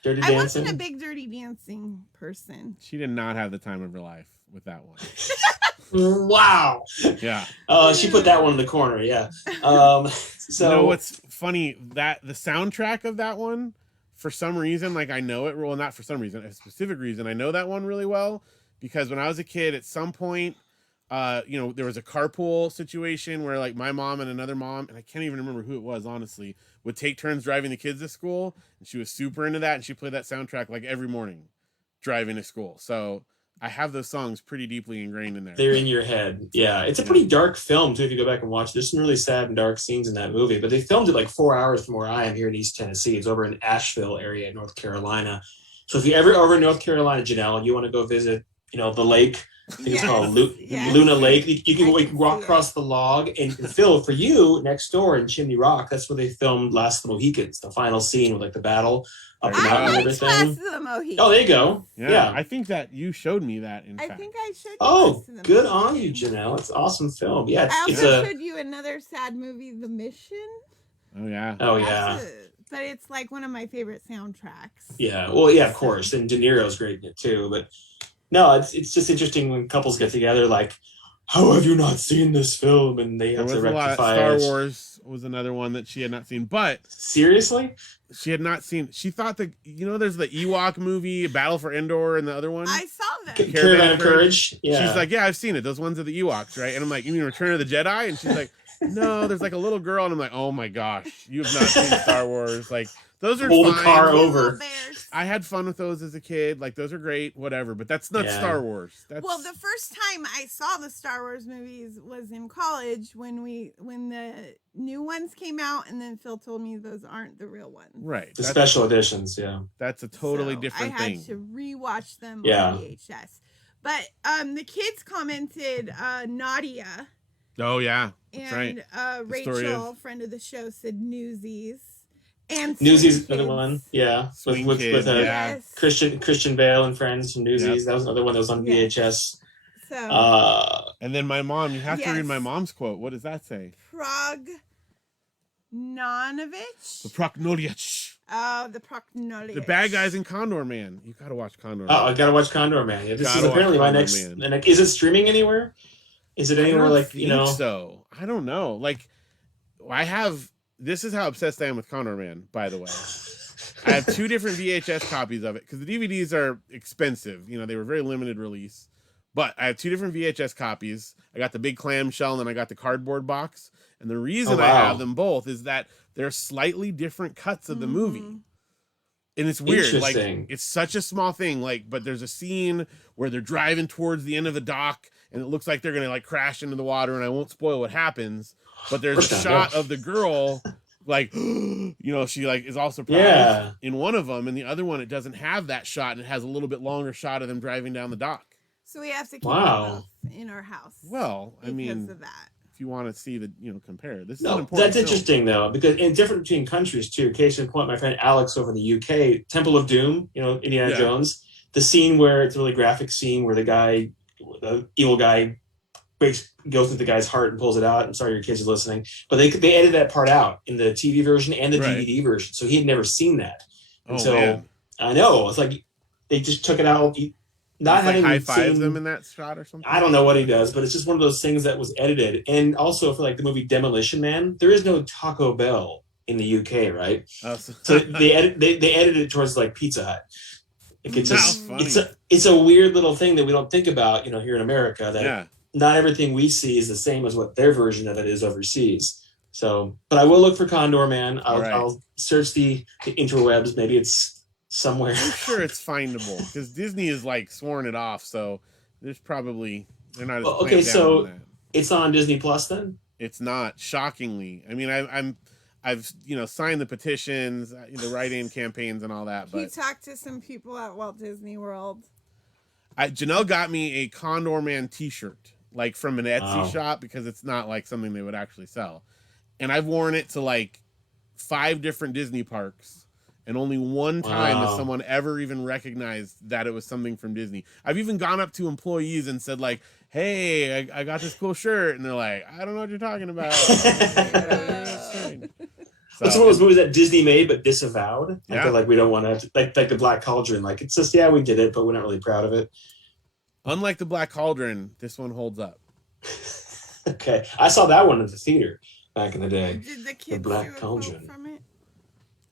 Dirty I Dancing. wasn't a big Dirty Dancing person. She did not have the time of her life with that one. Wow. Yeah. She put that one in the corner. Yeah. So You know what's funny? That the soundtrack of that one, for some reason, like I know it. Well, not for some reason, a specific reason. I know that one really well because when I was a kid, at some point, there was a carpool situation where like my mom and another mom, and I can't even remember who it was, honestly, would take turns driving the kids to school, and she was super into that, and she played that soundtrack like every morning, driving to school. So I have those songs pretty deeply ingrained in there. they're in your head. Yeah. It's a pretty dark film too if you go back and watch. There's some really sad and dark scenes in that movie, but they filmed it like 4 hours from where I am here in East Tennessee. It's over in Asheville area, North Carolina. So if you're ever over in North Carolina, Janelle, you want to go visit, the lake. I think it's called Luna Lake. You can walk across the log, and Phil, for you next door in Chimney Rock, that's where they filmed Last of the Mohicans, the final scene with like the battle up the mountain and liked Last everything. of the Mohicans. Oh, there you go. Yeah, I think that you showed me that. In I fact, think I showed you Oh, Last of the good Mohicans. on you, Janelle. It's an awesome film. Yeah, I it's also a. showed you another sad movie, The Mission. Oh yeah. Oh yeah, But it's like one of my favorite soundtracks. yeah. Well, yeah, of course, and De Niro's great in it too. But no, it's just interesting when couples get together. Like, how have you not seen this film? And they There have was to a lot. rectify Star it. Wars was another one that she had not seen, but Seriously? she had not seen. She thought there's the Ewok movie, Battle for Endor, and the other one. I saw that. Caravan of Courage. Yeah. She's like, yeah, I've seen it. Those ones are the Ewoks, right? And I'm like, you mean Return of the Jedi? And she's like, no, there's like a little girl, and I'm like, oh my gosh, you have not seen Star Wars. Like, those are Pull the fine. car Little over. Bears. I had fun with those as a kid. Like, those are great, whatever. But that's not Yeah. Star Wars. That's Well, the first time I saw the Star Wars movies was in college when the new ones came out, and then Phil told me those aren't the real ones. right. The That's, special editions, yeah. that's a totally So different I had thing. to rewatch them Yeah. on VHS. But the kids commented Nadia Oh yeah, that's and right. The story Rachel, of- friend of the show, said Newsies. And Newsies, Swing another Kids. one. Yeah. Swing with Kids, yeah. Yes. Christian Bale and friends from Newsies. Yep. That was another one that was on Yes. VHS. So And then my mom, you have to read Yes. my mom's quote. What does that say? Prognonovich. The Proknolyach. Oh, the Prognonovich. The bad guys in Condor Man. You gotta watch Condor Oh, I Man. gotta watch Condor Man. Yeah, this Gotta is apparently watch my Condor next. Man. And is it streaming anywhere? Is it I anywhere don't like think so. I don't know. Like, I have. This is how obsessed I am with Condor Man. By the way, I have 2 different VHS copies of it because the DVDs are expensive. They were very limited release. But I have 2 different VHS copies. I got the big clamshell and then I got the cardboard box. And the reason Oh, I wow. have them both is that they're slightly different cuts of the movie. Mhm. And it's weird. Like, Interesting. it's such a small thing. Like, but there's a scene where they're driving towards the end of the dock and it looks like they're going to like crash into the water, and I won't spoil what happens, but there's a First time, shot yeah. of the girl like, she like is all surprised Yeah. in one of them, and the other one, it doesn't have that shot, and it has a little bit longer shot of them driving down the dock. So we have to keep Wow. them both in our house. Well, I because mean, of that. if you want to see the, compare, this is an No, important that's film. interesting though, because in different between countries too. Case in point, my friend Alex over in the UK, Temple of Doom, Indiana Yeah. Jones, the scene where it's a really graphic scene where the evil guy goes through the guy's heart and pulls it out. I'm sorry your kids are listening, but they edited that part out in the TV version and the Right. DVD version, so he had never seen that. And Oh, so man. I know it's like they just took it out, not It's like having high fives seen them in that shot or something. I don't know what he does, but it's just one of those things that was edited. And also for like the movie Demolition Man, there is no Taco Bell in the UK, right? So they edited it towards like Pizza Hut. Like it's just How funny. it's a weird little thing that we don't think about, here in America, that yeah. not everything we see is the same as what their version of it is overseas. So, but I will look for Condor Man. All right. I'll search the interwebs. Maybe it's somewhere. I'm sure it's findable because Disney is like sworn it off. So there's probably they're not as Okay, clamped down so on that. it's on Disney Plus then. It's not, shockingly. I mean, I've signed the petitions, the write-in campaigns, and all that. He But talked to some people at Walt Disney World. Janelle got me a Condor Man T-shirt, like from an Etsy Wow. shop, because it's not like something they would actually sell. And I've worn it to like 5 different Disney parks, and only one time has Wow. someone ever even recognized that it was something from Disney. I've even gone up to employees and said like, "Hey, I got this cool shirt," and they're like, "I don't know what you're talking about." It's one of those movies that Disney made but disavowed. I Yeah. feel like we don't want to have to, like the Black Cauldron. Like it's just, yeah, we did it, but we're not really proud of it. Unlike the Black Cauldron, this one holds up. Okay, I saw that one in the theater back in the day. Did the kids Black do a quote Cauldron. from it?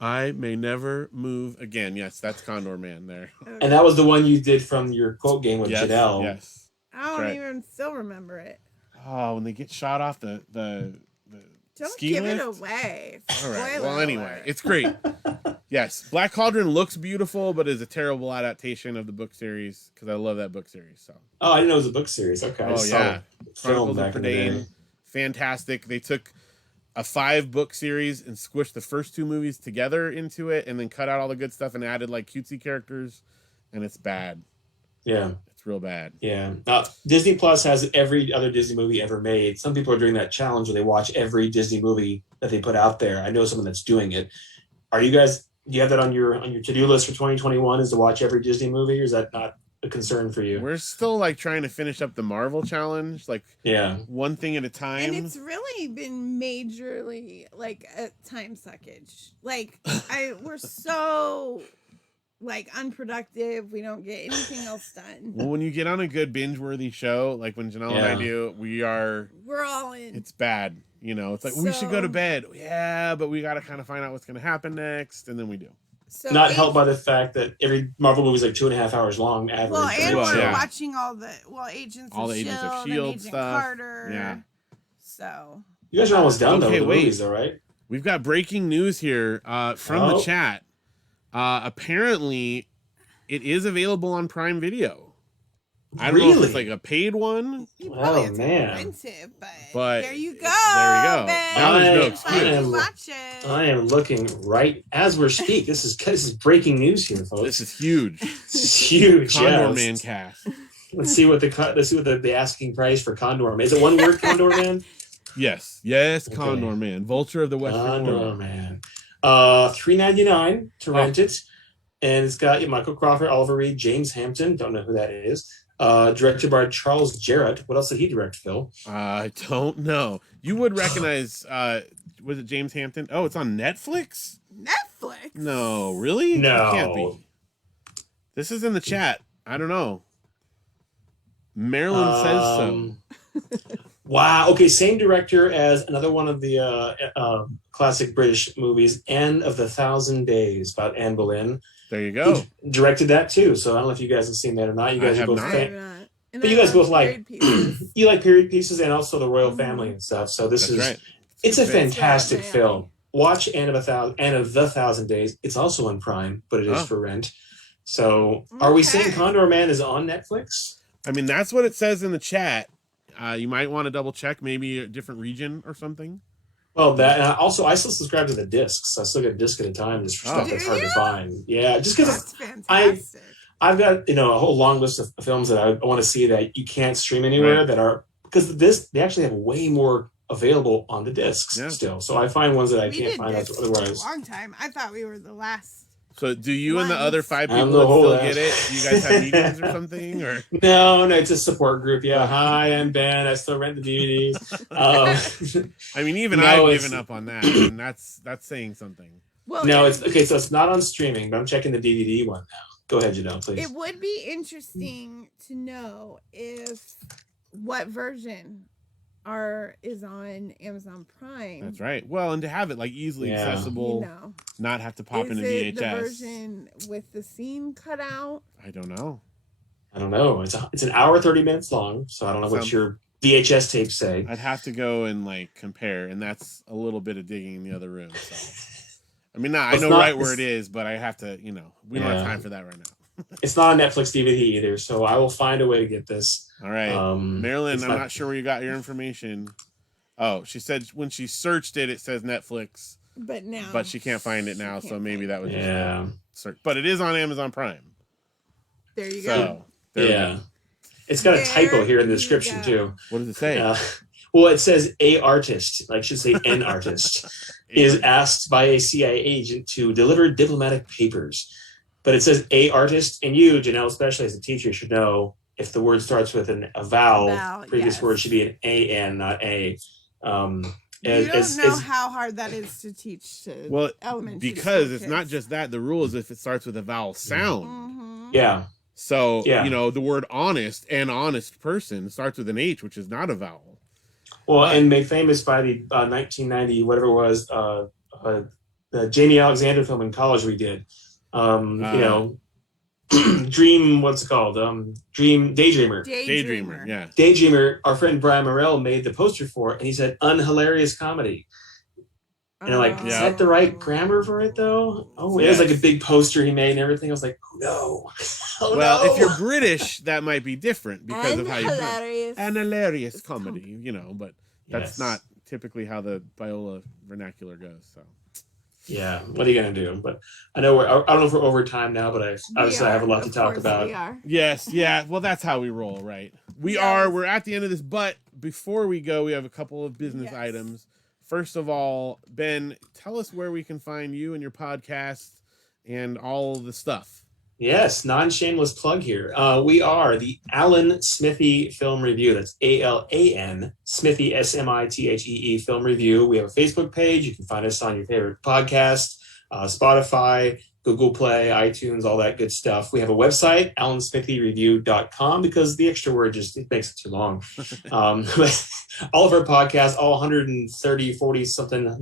I may never move again. Yes, that's Condor Man there. And that was the one you did from your quote game with Yes, Janelle. yes. I don't right. even still remember it. Oh, when they get shot off the Don't ski give lift? it away. All right. Spoiler Well, anyway, alert. it's great. Yes, Black Cauldron looks beautiful, but is a terrible adaptation of the book series because I love that book series. So. Oh, I didn't know it was a book series. Okay. I Oh saw yeah, the film Chronicles of back in the day. Prydain, fantastic. They took a 5-book series and squished the first 2 movies together into it, and then cut out all the good stuff and added like cutesy characters, and it's bad. Yeah. It's real bad. Yeah. Disney Plus has every other Disney movie ever made. Some people are doing that challenge where they watch every Disney movie that they put out there. I know someone that's doing it. Are you guys, do you have that on your to-do list for 2021 is to watch every Disney movie, or is that not a concern for you? We're still like trying to finish up the Marvel challenge, like Yeah. one thing at a time. And it's really been majorly like a time suckage. Like we're so like unproductive. We don't get anything else done. Well, when you get on a good binge-worthy show, like when Janelle and I Yeah. do, We're all in. it's bad. It's like, we should go to So- bed. Yeah, but we got to kind of find out what's going to happen next. And then we do. So Not helped by the fact that every Marvel movie is like 2.5 hours long average. Well, and Well, we're yeah. watching all the Agents All of the Agents of S.H.I.E.L.D. S.H.I.E.L.D. and Agent stuff. Carter. Yeah. So You guys are almost done though Okay, with the wait. movies, though, right? We've got breaking news here from the Oh. chat. Apparently, it is available on Prime Video. I don't know if it's like a paid one. you probably Oh, have to man. rent it, But there you go. there you go. Ben. Now there's no You excuse. finally watch it. I am looking right as we speak. This is breaking news here, folks. This is huge. This is huge. Condor Yeah. Man cast. Let's see what the asking price for Condor Man is. It one word, Condor Man? Yes, Okay. Condor Man, Vulture of the Western Condor World. Man. $3.99 to Oh. rent it, and it's got Michael Crawford, Oliver Reed, James Hampton. Don't know who that is. Directed by Charles Jarrett. What else did he direct, Phil? I don't know. You would recognize. Was it James Hampton? Oh, it's on Netflix. Netflix. No, really? No. It can't be. This is in the chat. I don't know. Marilyn says so. Wow. Okay, same director as another one of the classic British movies, Anne of the 1,000 Days, about Anne Boleyn. There you go. He directed that too. So I don't know if you guys have seen that or not. You guys I are have both not. I'm not. And But I you guys love both like- period pieces. you like period pieces and also the royal family and stuff. So this That's is right. it's a It's right. fantastic Right. film. Watch Anne of the 1,000 Days. It's also on Prime, but it is Oh. for rent. So are we saying Okay. Condor Man is on Netflix? I mean, that's what it says in the chat. You might want to double check, maybe a different region or something. Well, that and I still subscribe to the discs. I still get a disc at a time just for Oh. stuff that's Do hard to you? find. Yeah, just because That's fantastic. I've got a whole long list of films that I want to see that you can't stream anywhere Right. that are because they actually have way more available on the discs Yeah. still. So I find ones that I We can't did find this for a otherwise. long time. I thought we were the last. So, do you and the Once. other 5 I'm people the that whole still ass. get it? Do you guys have meetings or something? Or No, it's a support group. Yeah, hi, I'm Ben. I still rent the DVDs. I mean, even No, I've it's- given up on that, and that's saying something. Well, No, it- it's okay. So it's not on streaming, but I'm checking the DVD one now. Go ahead, Janelle, please. It would be interesting to know what version is on Amazon Prime. That's right. Well, and to have it like easily Yeah. accessible, You know, not have to pop is into it the VHS. version with the scene cut out? I don't know. I don't know. It's an hour 30 minutes long, so I don't know what Sounds- your VHS tapes say. I'd have to go and like compare, and that's a little bit of digging in the other room. So, I mean, I know right where it is, but I have to, we don't have time for that right now. It's not a Netflix DVD either, so I will find a way to get this. All right, Marilyn, I'm not sure where you got your information. Oh, she said when she searched it, it says Netflix, but she can't find it now, so maybe that was just search. But it is on Amazon Prime. There you go. Yeah. It's got a typo here in the description too. What does it say? Well, it says a artist, like should say an artist, is asked by a CIA agent to deliver diplomatic papers. But it says a artist, and you, Janelle, especially as a teacher, should know if the word starts with a vowel, previous word should be an A-N, not A. You don't know how hard that is to teach to elementary because it's not just that. The rule is if it starts with a vowel sound. Mm-hmm. Yeah. So, the word honest, an honest person, starts with an H, which is not a vowel. Well, and made famous by the 1990, whatever it was, the Jamie Alexander film in college we did. Dream, what's it called? Daydreamer. Daydreamer, yeah. Daydreamer, our friend Brian Morrell made the poster for it, and he said, unhilarious comedy. And I'm like, is that the right grammar for it, though? Oh, it was like a big poster he made and everything. I was like, oh, no. If you're British, that might be different because of how you pronounce an hilarious comedy, but that's not typically how the Biola vernacular goes, so. Yeah, what are you going to do? But I know I don't know if we're over time now, but I have a lot to talk about. We are. Yes, yeah. Well, that's how we roll, right? We're at the end of this, but before we go, we have a couple of business items. First of all, Ben, tell us where we can find you and your podcast and all the stuff. Yes, non-shameless plug here. We are the Alan Smithee Film Review. That's ALAN, Smithee, SMITHEE Film Review. We have a Facebook page. You can find us on your favorite podcast, Spotify, Google Play, iTunes, all that good stuff. We have a website, alansmithiereview.com, because the extra word it makes it too long. All of our podcasts, all 130, 40 something, I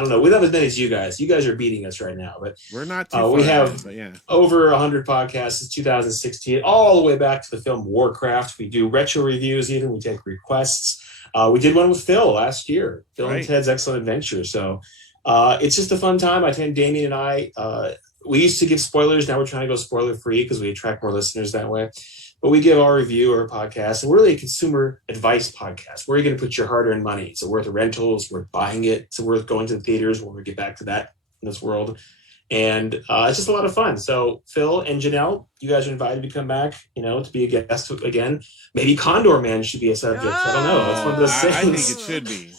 don't know. We don't have as many as you guys. You guys are beating us right now, but we're not too far. We have over 100 podcasts since 2016, all the way back to the film Warcraft. We do retro reviews even. We take requests. We did one with Phil last year, Phil and Ted's Excellent Adventure. So it's just a fun time. Damien and I, we used to give spoilers. Now we're trying to go spoiler free because we attract more listeners that way. But we give our review, our podcast, and we're really a consumer advice podcast. Where are you going to put your hard-earned money? Is it worth a rental? Is it worth buying it? Is it worth going to the theaters when we get back to that in this world? And it's just a lot of fun. So Phil and Janelle, you guys are invited to come back, to be a guest again. Maybe Condor Man should be a subject. I don't know. It's one of those things. I think it should be.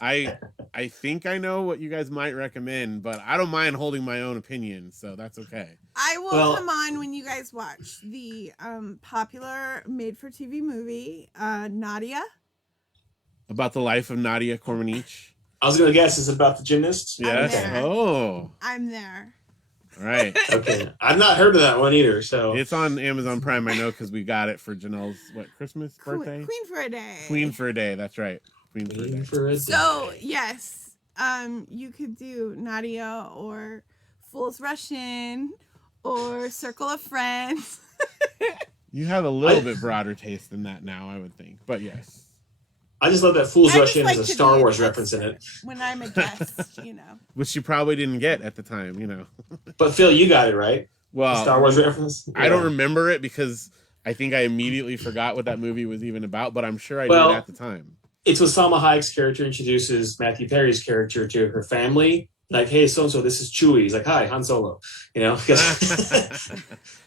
I think I know what you guys might recommend, but I don't mind holding my own opinion, so that's okay. I will come on when you guys watch the popular made-for-TV movie, Nadia. About the life of Nadia Comaneci. I was going to guess, is it about the gymnast? Yes. I'm there. All right. Okay. I've not heard of that one either, so. It's on Amazon Prime, I know, because we got it for Janelle's, Christmas birthday? Queen for a Day. Queen for a Day, that's right. Queen for a Day. So, yes, you could do Nadia or Fool's Russian or Circle of Friends. You have a little bit broader taste than that now, I would think, but yes. I just love that Fool's Russian has a Star Wars reference in it. When I'm a guest, Which you probably didn't get at the time, But Phil, you got it, right? Well, the Star Wars reference? I don't remember it because I think I immediately forgot what that movie was even about, but I'm sure I did at the time. It's when Salma Hayek's character introduces Matthew Perry's character to her family. Like, hey, so-and-so, this is Chewie. He's like, hi, Han Solo. I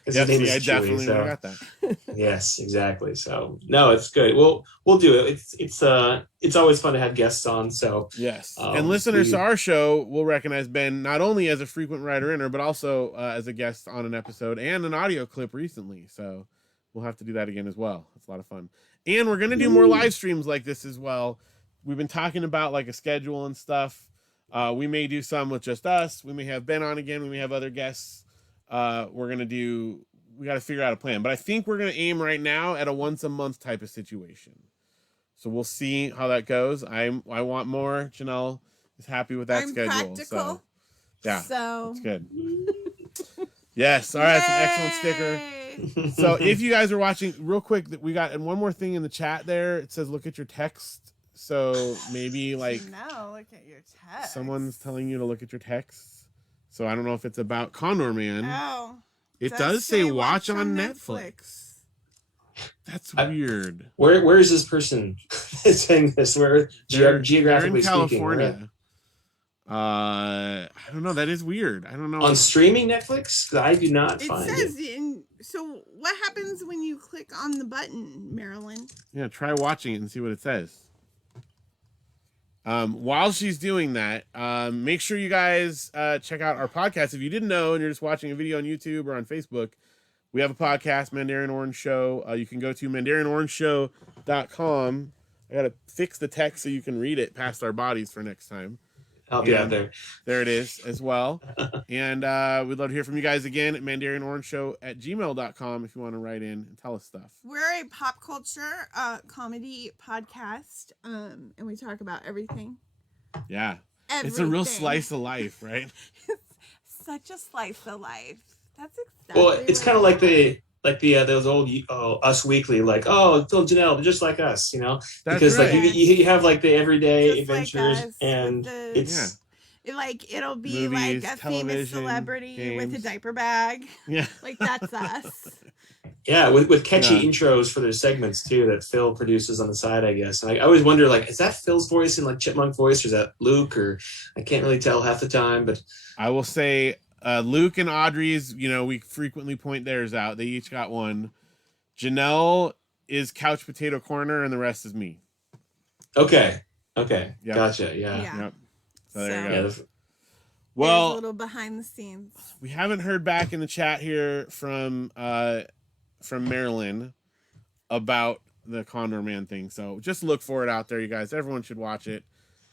definitely got that. Yes, exactly. So, no, it's good. We'll do it. It's always fun to have guests on. So yes, and listeners to our show will recognize Ben not only as a frequent writer-inner, but also as a guest on an episode and an audio clip recently. So we'll have to do that again as well. It's a lot of fun. And we're going to do more live streams like this as well. We've been talking about a schedule and stuff. We may do some with just us. We may have Ben on again. We may have other guests. We got to figure out a plan. But I think we're going to aim right now at a once a month type of situation. So we'll see how that goes. I want more. Janelle is happy with that schedule. Practical. So, yeah, it's good. Yes. All right. It's an excellent sticker. right. So if you guys are watching, real quick, we got one more thing in the chat there. It says, look at your text. So maybe like No, look at your text. someone's telling you to look at your texts. So I don't know if it's about Condor Man. Oh. It does say watch on Netflix. That's weird. Where is this person saying this? Where geographically they're in speaking? California. I don't know. That is weird. I don't know. On streaming Netflix? I do not find it. It says so what happens when you click on the button, Marilyn? Yeah, try watching it and see what it says. While she's doing that, make sure you guys check out our podcast. If you didn't know and you're just watching a video on YouTube or on Facebook, we have a podcast, Mandarian Orange Show. You can go to mandarianorangeshow.com. I got to fix the text so you can read it past our bodies for next time. I'll be out there. There it is as well. And we'd love to hear from you guys again at mandarianorangeshow@gmail.com if you want to write in and tell us stuff. We're a pop culture comedy podcast, and we talk about everything. Yeah. Everything. It's a real slice of life, right? Such a slice of life. That's exactly. Well, it's kind of like those old Us Weekly, like, oh, Phil and Janelle, they're just like us, you know, That's because right. like you have like the everyday Just like adventures, us and with it's it'll be Movies, like a famous television, celebrity with a games. diaper bag. Yeah. Like that's us. yeah, with catchy Yeah. intros for their segments too that Phil produces on the side, I guess. And I always wonder, like, is that Phil's voice in like Chipmunk voice, or is that Luke? Or I can't really tell half the time, but I will say Luke and Audrey's, we frequently point theirs out. They each got one. Janelle is Couch Potato Corner, and the rest is me. okay, Yep. gotcha, yeah. Yep. So there you Yeah, go. that's- Well, a Well, little behind the scenes. we haven't heard back in the chat here from Marilyn about the Condor Man thing. So just look for it out there, you guys. Everyone should watch it.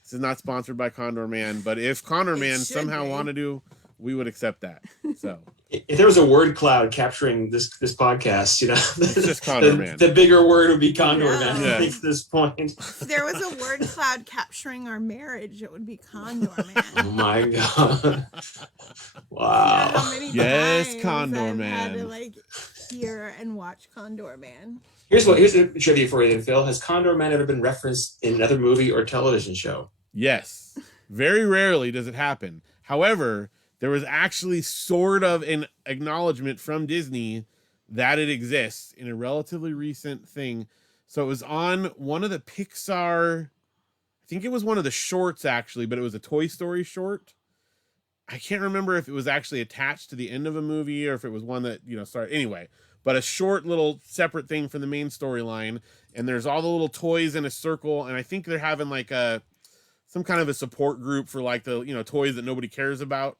This is not sponsored by Condor Man, but if Condor It Man should somehow be. wanted to, we would accept that. So if there was a word cloud capturing this podcast, you know, it's just Condor Man. the bigger word would be Condor Yeah. Man. Yeah. I think at this point. If there was a word cloud capturing our marriage, it would be Condor Man. Oh my god! You know Wow. how many Yes, times Condor I've had to Man. like hear and watch Condor Man. Here's a trivia for you, then, Phil. Has Condor Man ever been referenced in another movie or television show? Yes. Very rarely does it happen. However, there was actually sort of an acknowledgement from Disney that it exists in a relatively recent thing. So it was on one of the Pixar, I think it was one of the shorts actually, but it was a Toy Story short. I can't remember if it was actually attached to the end of a movie or if it was one that, started anyway, but a short little separate thing from the main storyline. And there's all the little toys in a circle. And I think they're having like some kind of a support group for like the, toys that nobody cares about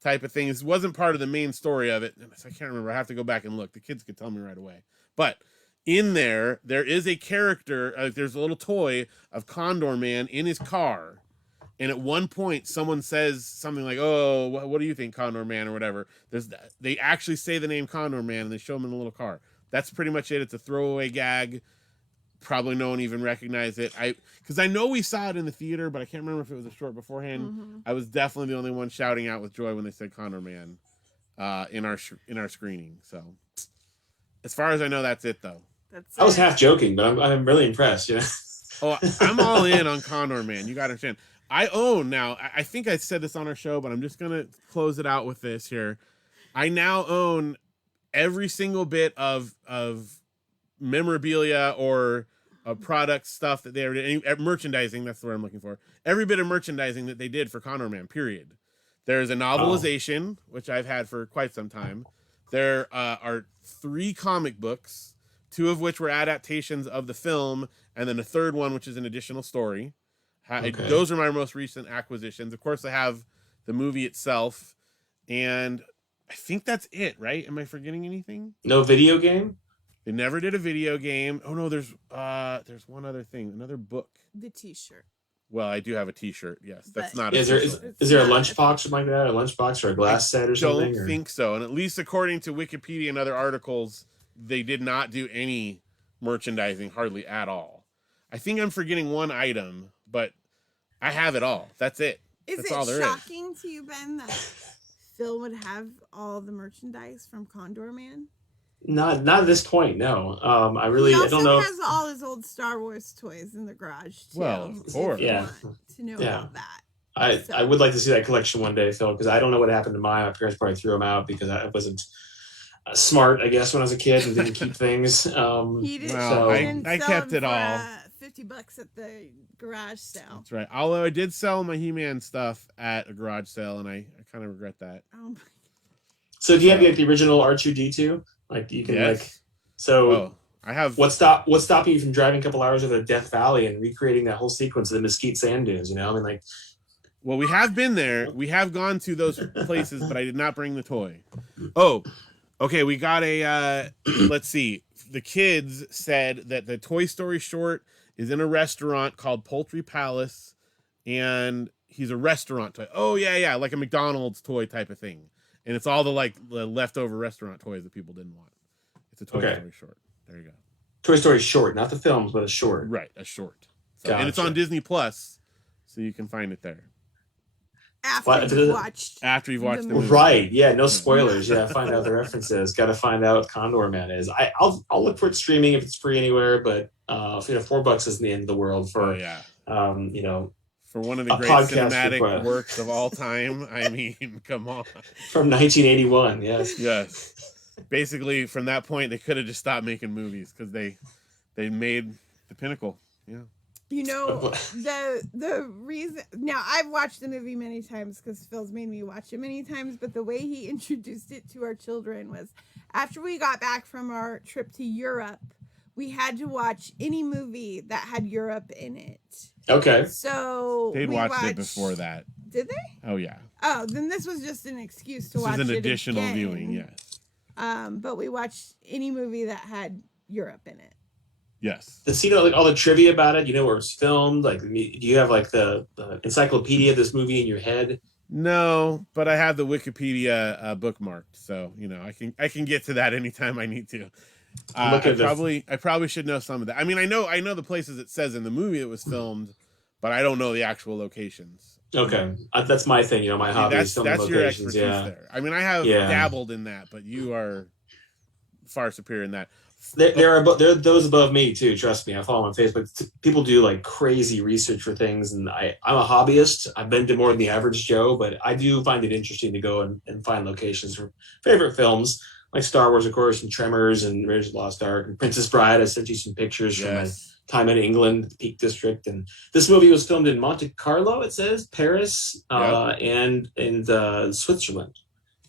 type of thing. This wasn't part of the main story of it. I can't remember. I have to go back and look. The kids could tell me right away. But in there is a character. There's a little toy of Condor Man in his car. And at one point, someone says something like, "Oh, what do you think, Condor Man," or whatever. They actually say the name Condor Man, and they show him in a little car. That's pretty much it. It's a throwaway gag. Probably no one even recognized it. Because I know we saw it in the theater, but I can't remember if it was a short beforehand. Mm-hmm. I was definitely the only one shouting out with joy when they said Condor Man in our screening. So, as far as I know, that's it though. That's I was it. half joking, but I'm really impressed. You know? Oh, I'm all in on Condor Man. You got to understand. I own now. I think I said this on our show, but I'm just gonna close it out with this here. I now own every single bit of memorabilia or product stuff that they ever did. Merchandising. That's the word I'm looking for. Every bit of merchandising that they did for Condor Man. Period. There's a novelization, which I've had for quite some time. There are 3 comic books, 2 of which were adaptations of the film, and then a third one, which is an additional story. Okay. Those are my most recent acquisitions. Of course, I have the movie itself, and I think that's it, right? Am I forgetting anything? No video game? They never did a video game. Oh no, there's one other thing, another book. The T-shirt. Well, I do have a T-shirt. Yes, that's But- not. Is there a lunchbox or something like that? A lunchbox or a glass set or something? Don't or? think so. And at least according to Wikipedia and other articles, they did not do any merchandising hardly at all. I think I'm forgetting one item, but I have it all. That's it. Is That's it all there is. shocking to you, Ben, that Phil would have all the merchandise from Condor Man? Not at this point, no. I He don't also know. has all his old Star Wars toys in the garage too. Well, of if course. you Yeah. want to know Yeah. about that. I would like to see that collection one day, Phil, because I don't know what happened to mine. My parents probably threw them out because I wasn't smart, I guess, when I was a kid and didn't keep things. He didn't, Well, he I didn't sell kept them it all. for $50 at the garage sale. That's right. Although I did sell my He-Man stuff at a garage sale, and I kind of regret that. So do you have like the original R2D2? Like you can Yes. like. So Oh, I have. What's stopping you from driving a couple hours over the Death Valley and recreating that whole sequence of the Mesquite Sand Dunes? You know, I mean, like. Well, we have been there. We have gone to those places, but I did not bring the toy. Oh, okay. We got a. Let's see. The kids said that the Toy Story short is in a restaurant called Poultry Palace, and he's a restaurant toy. Oh yeah, like a McDonald's toy type of thing, and it's all the leftover restaurant toys that people didn't want. It's a Toy Story short. There you go. Toy Story short, not the films, but a short. Right, a short. So, Gotcha. And it's on Disney Plus, so you can find it there. After you've watched the movie. Right, yeah, no spoilers. Yeah, find out the references. Got to find out what Condor Man is. I'll look for it streaming if it's free anywhere, but $4 isn't the end of the world for for one of the great cinematic works of all time. I mean, come on. From 1981, yes. Yes. Basically, from that point, they could have just stopped making movies because they made the pinnacle. Yeah. You know, the reason... Now, I've watched the movie many times because Phil's made me watch it many times, but the way he introduced it to our children was after we got back from our trip to Europe, we had to watch any movie that had Europe in it. Okay. So they'd watched it before that. Did they? Oh, yeah. Oh, then this was just an excuse to watch it. This is an additional again. viewing, yes. But we watched any movie that had Europe in it. Yes. Does he know like all the trivia about it? You know where it's filmed? Like, do you have like the encyclopedia of this movie in your head? No, but I have the Wikipedia bookmarked, so I can get to that anytime I need to. I probably should know some of that. I mean, I know the places it says in the movie it was filmed, but I don't know the actual locations. Okay, that's my thing. My hobby is filming locations. Your expertise there. I mean, I have dabbled in that, but you are far superior in that. There are those above me too. Trust me, I follow them on Facebook. People do like crazy research for things, and I'm a hobbyist. I've been to more than the average Joe, but I do find it interesting to go and find locations for favorite films, like Star Wars, of course, and Tremors, and Raiders of the Lost Ark, and Princess Bride. I sent you some pictures from my time in England, the Peak District, and this movie was filmed in Monte Carlo. It says Paris, and in Switzerland.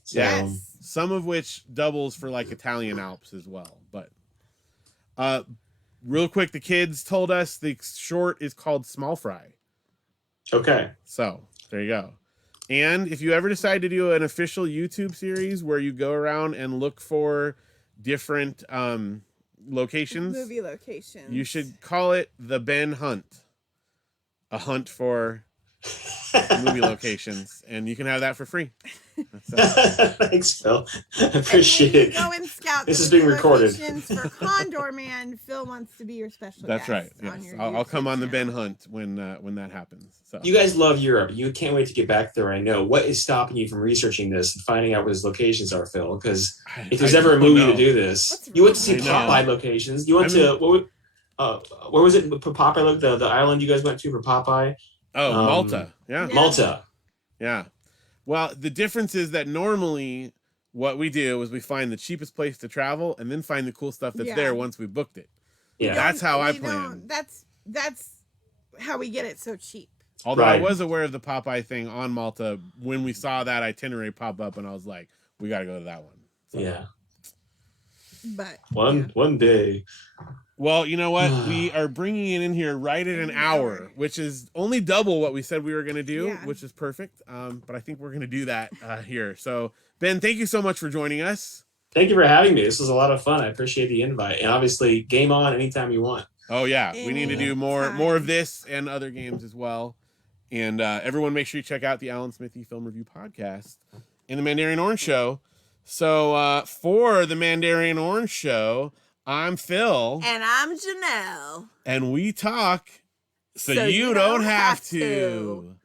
So, some of which doubles for like Italian Alps as well, but. Real quick, the kids told us the short is called Small Fry. Okay. So there you go. And if you ever decide to do an official YouTube series where you go around and look for different locations, movie locations, you should call it the Ben Hunt. A hunt for movie locations, and you can have that for free. Thanks, Phil. I appreciate it. Go and scout. This is being recorded. For Condor Man, Phil wants to be your special. That's right. Yes, Yes, I'll come on the Ben Hunt when that happens. So you guys love Europe. You can't wait to get back there. I know. What is stopping you from researching this and finding out what his locations are, Phil? Because if there's ever a movie to do this, you went to see Popeye locations. You went to where was it? Popeye, the island you guys went to for Popeye. Oh, Malta. Yeah. Malta. Yeah. Well, the difference is that normally what we do is we find the cheapest place to travel and then find the cool stuff that's there once we booked it. Yeah. That's how I plan. That's how we get it so cheap. Although I was aware of the Popeye thing on Malta when we saw that itinerary pop up, and I was like, we got to go to that one. So, yeah. But one day. Well, you know what? We are bringing it in here right at an hour, which is only double what we said we were going to do, which is perfect. But I think we're going to do that here. So, Ben, thank you so much for joining us. Thank you for having me. This was a lot of fun. I appreciate the invite. And obviously, game on anytime you want. Oh, yeah. We need to do more of this and other games as well. And everyone, make sure you check out the Alan Smithee Film Review Podcast and the Mandarian Orange Show. So, for the Mandarian Orange Show, I'm Phil. And I'm Janelle. And we talk so you don't have to.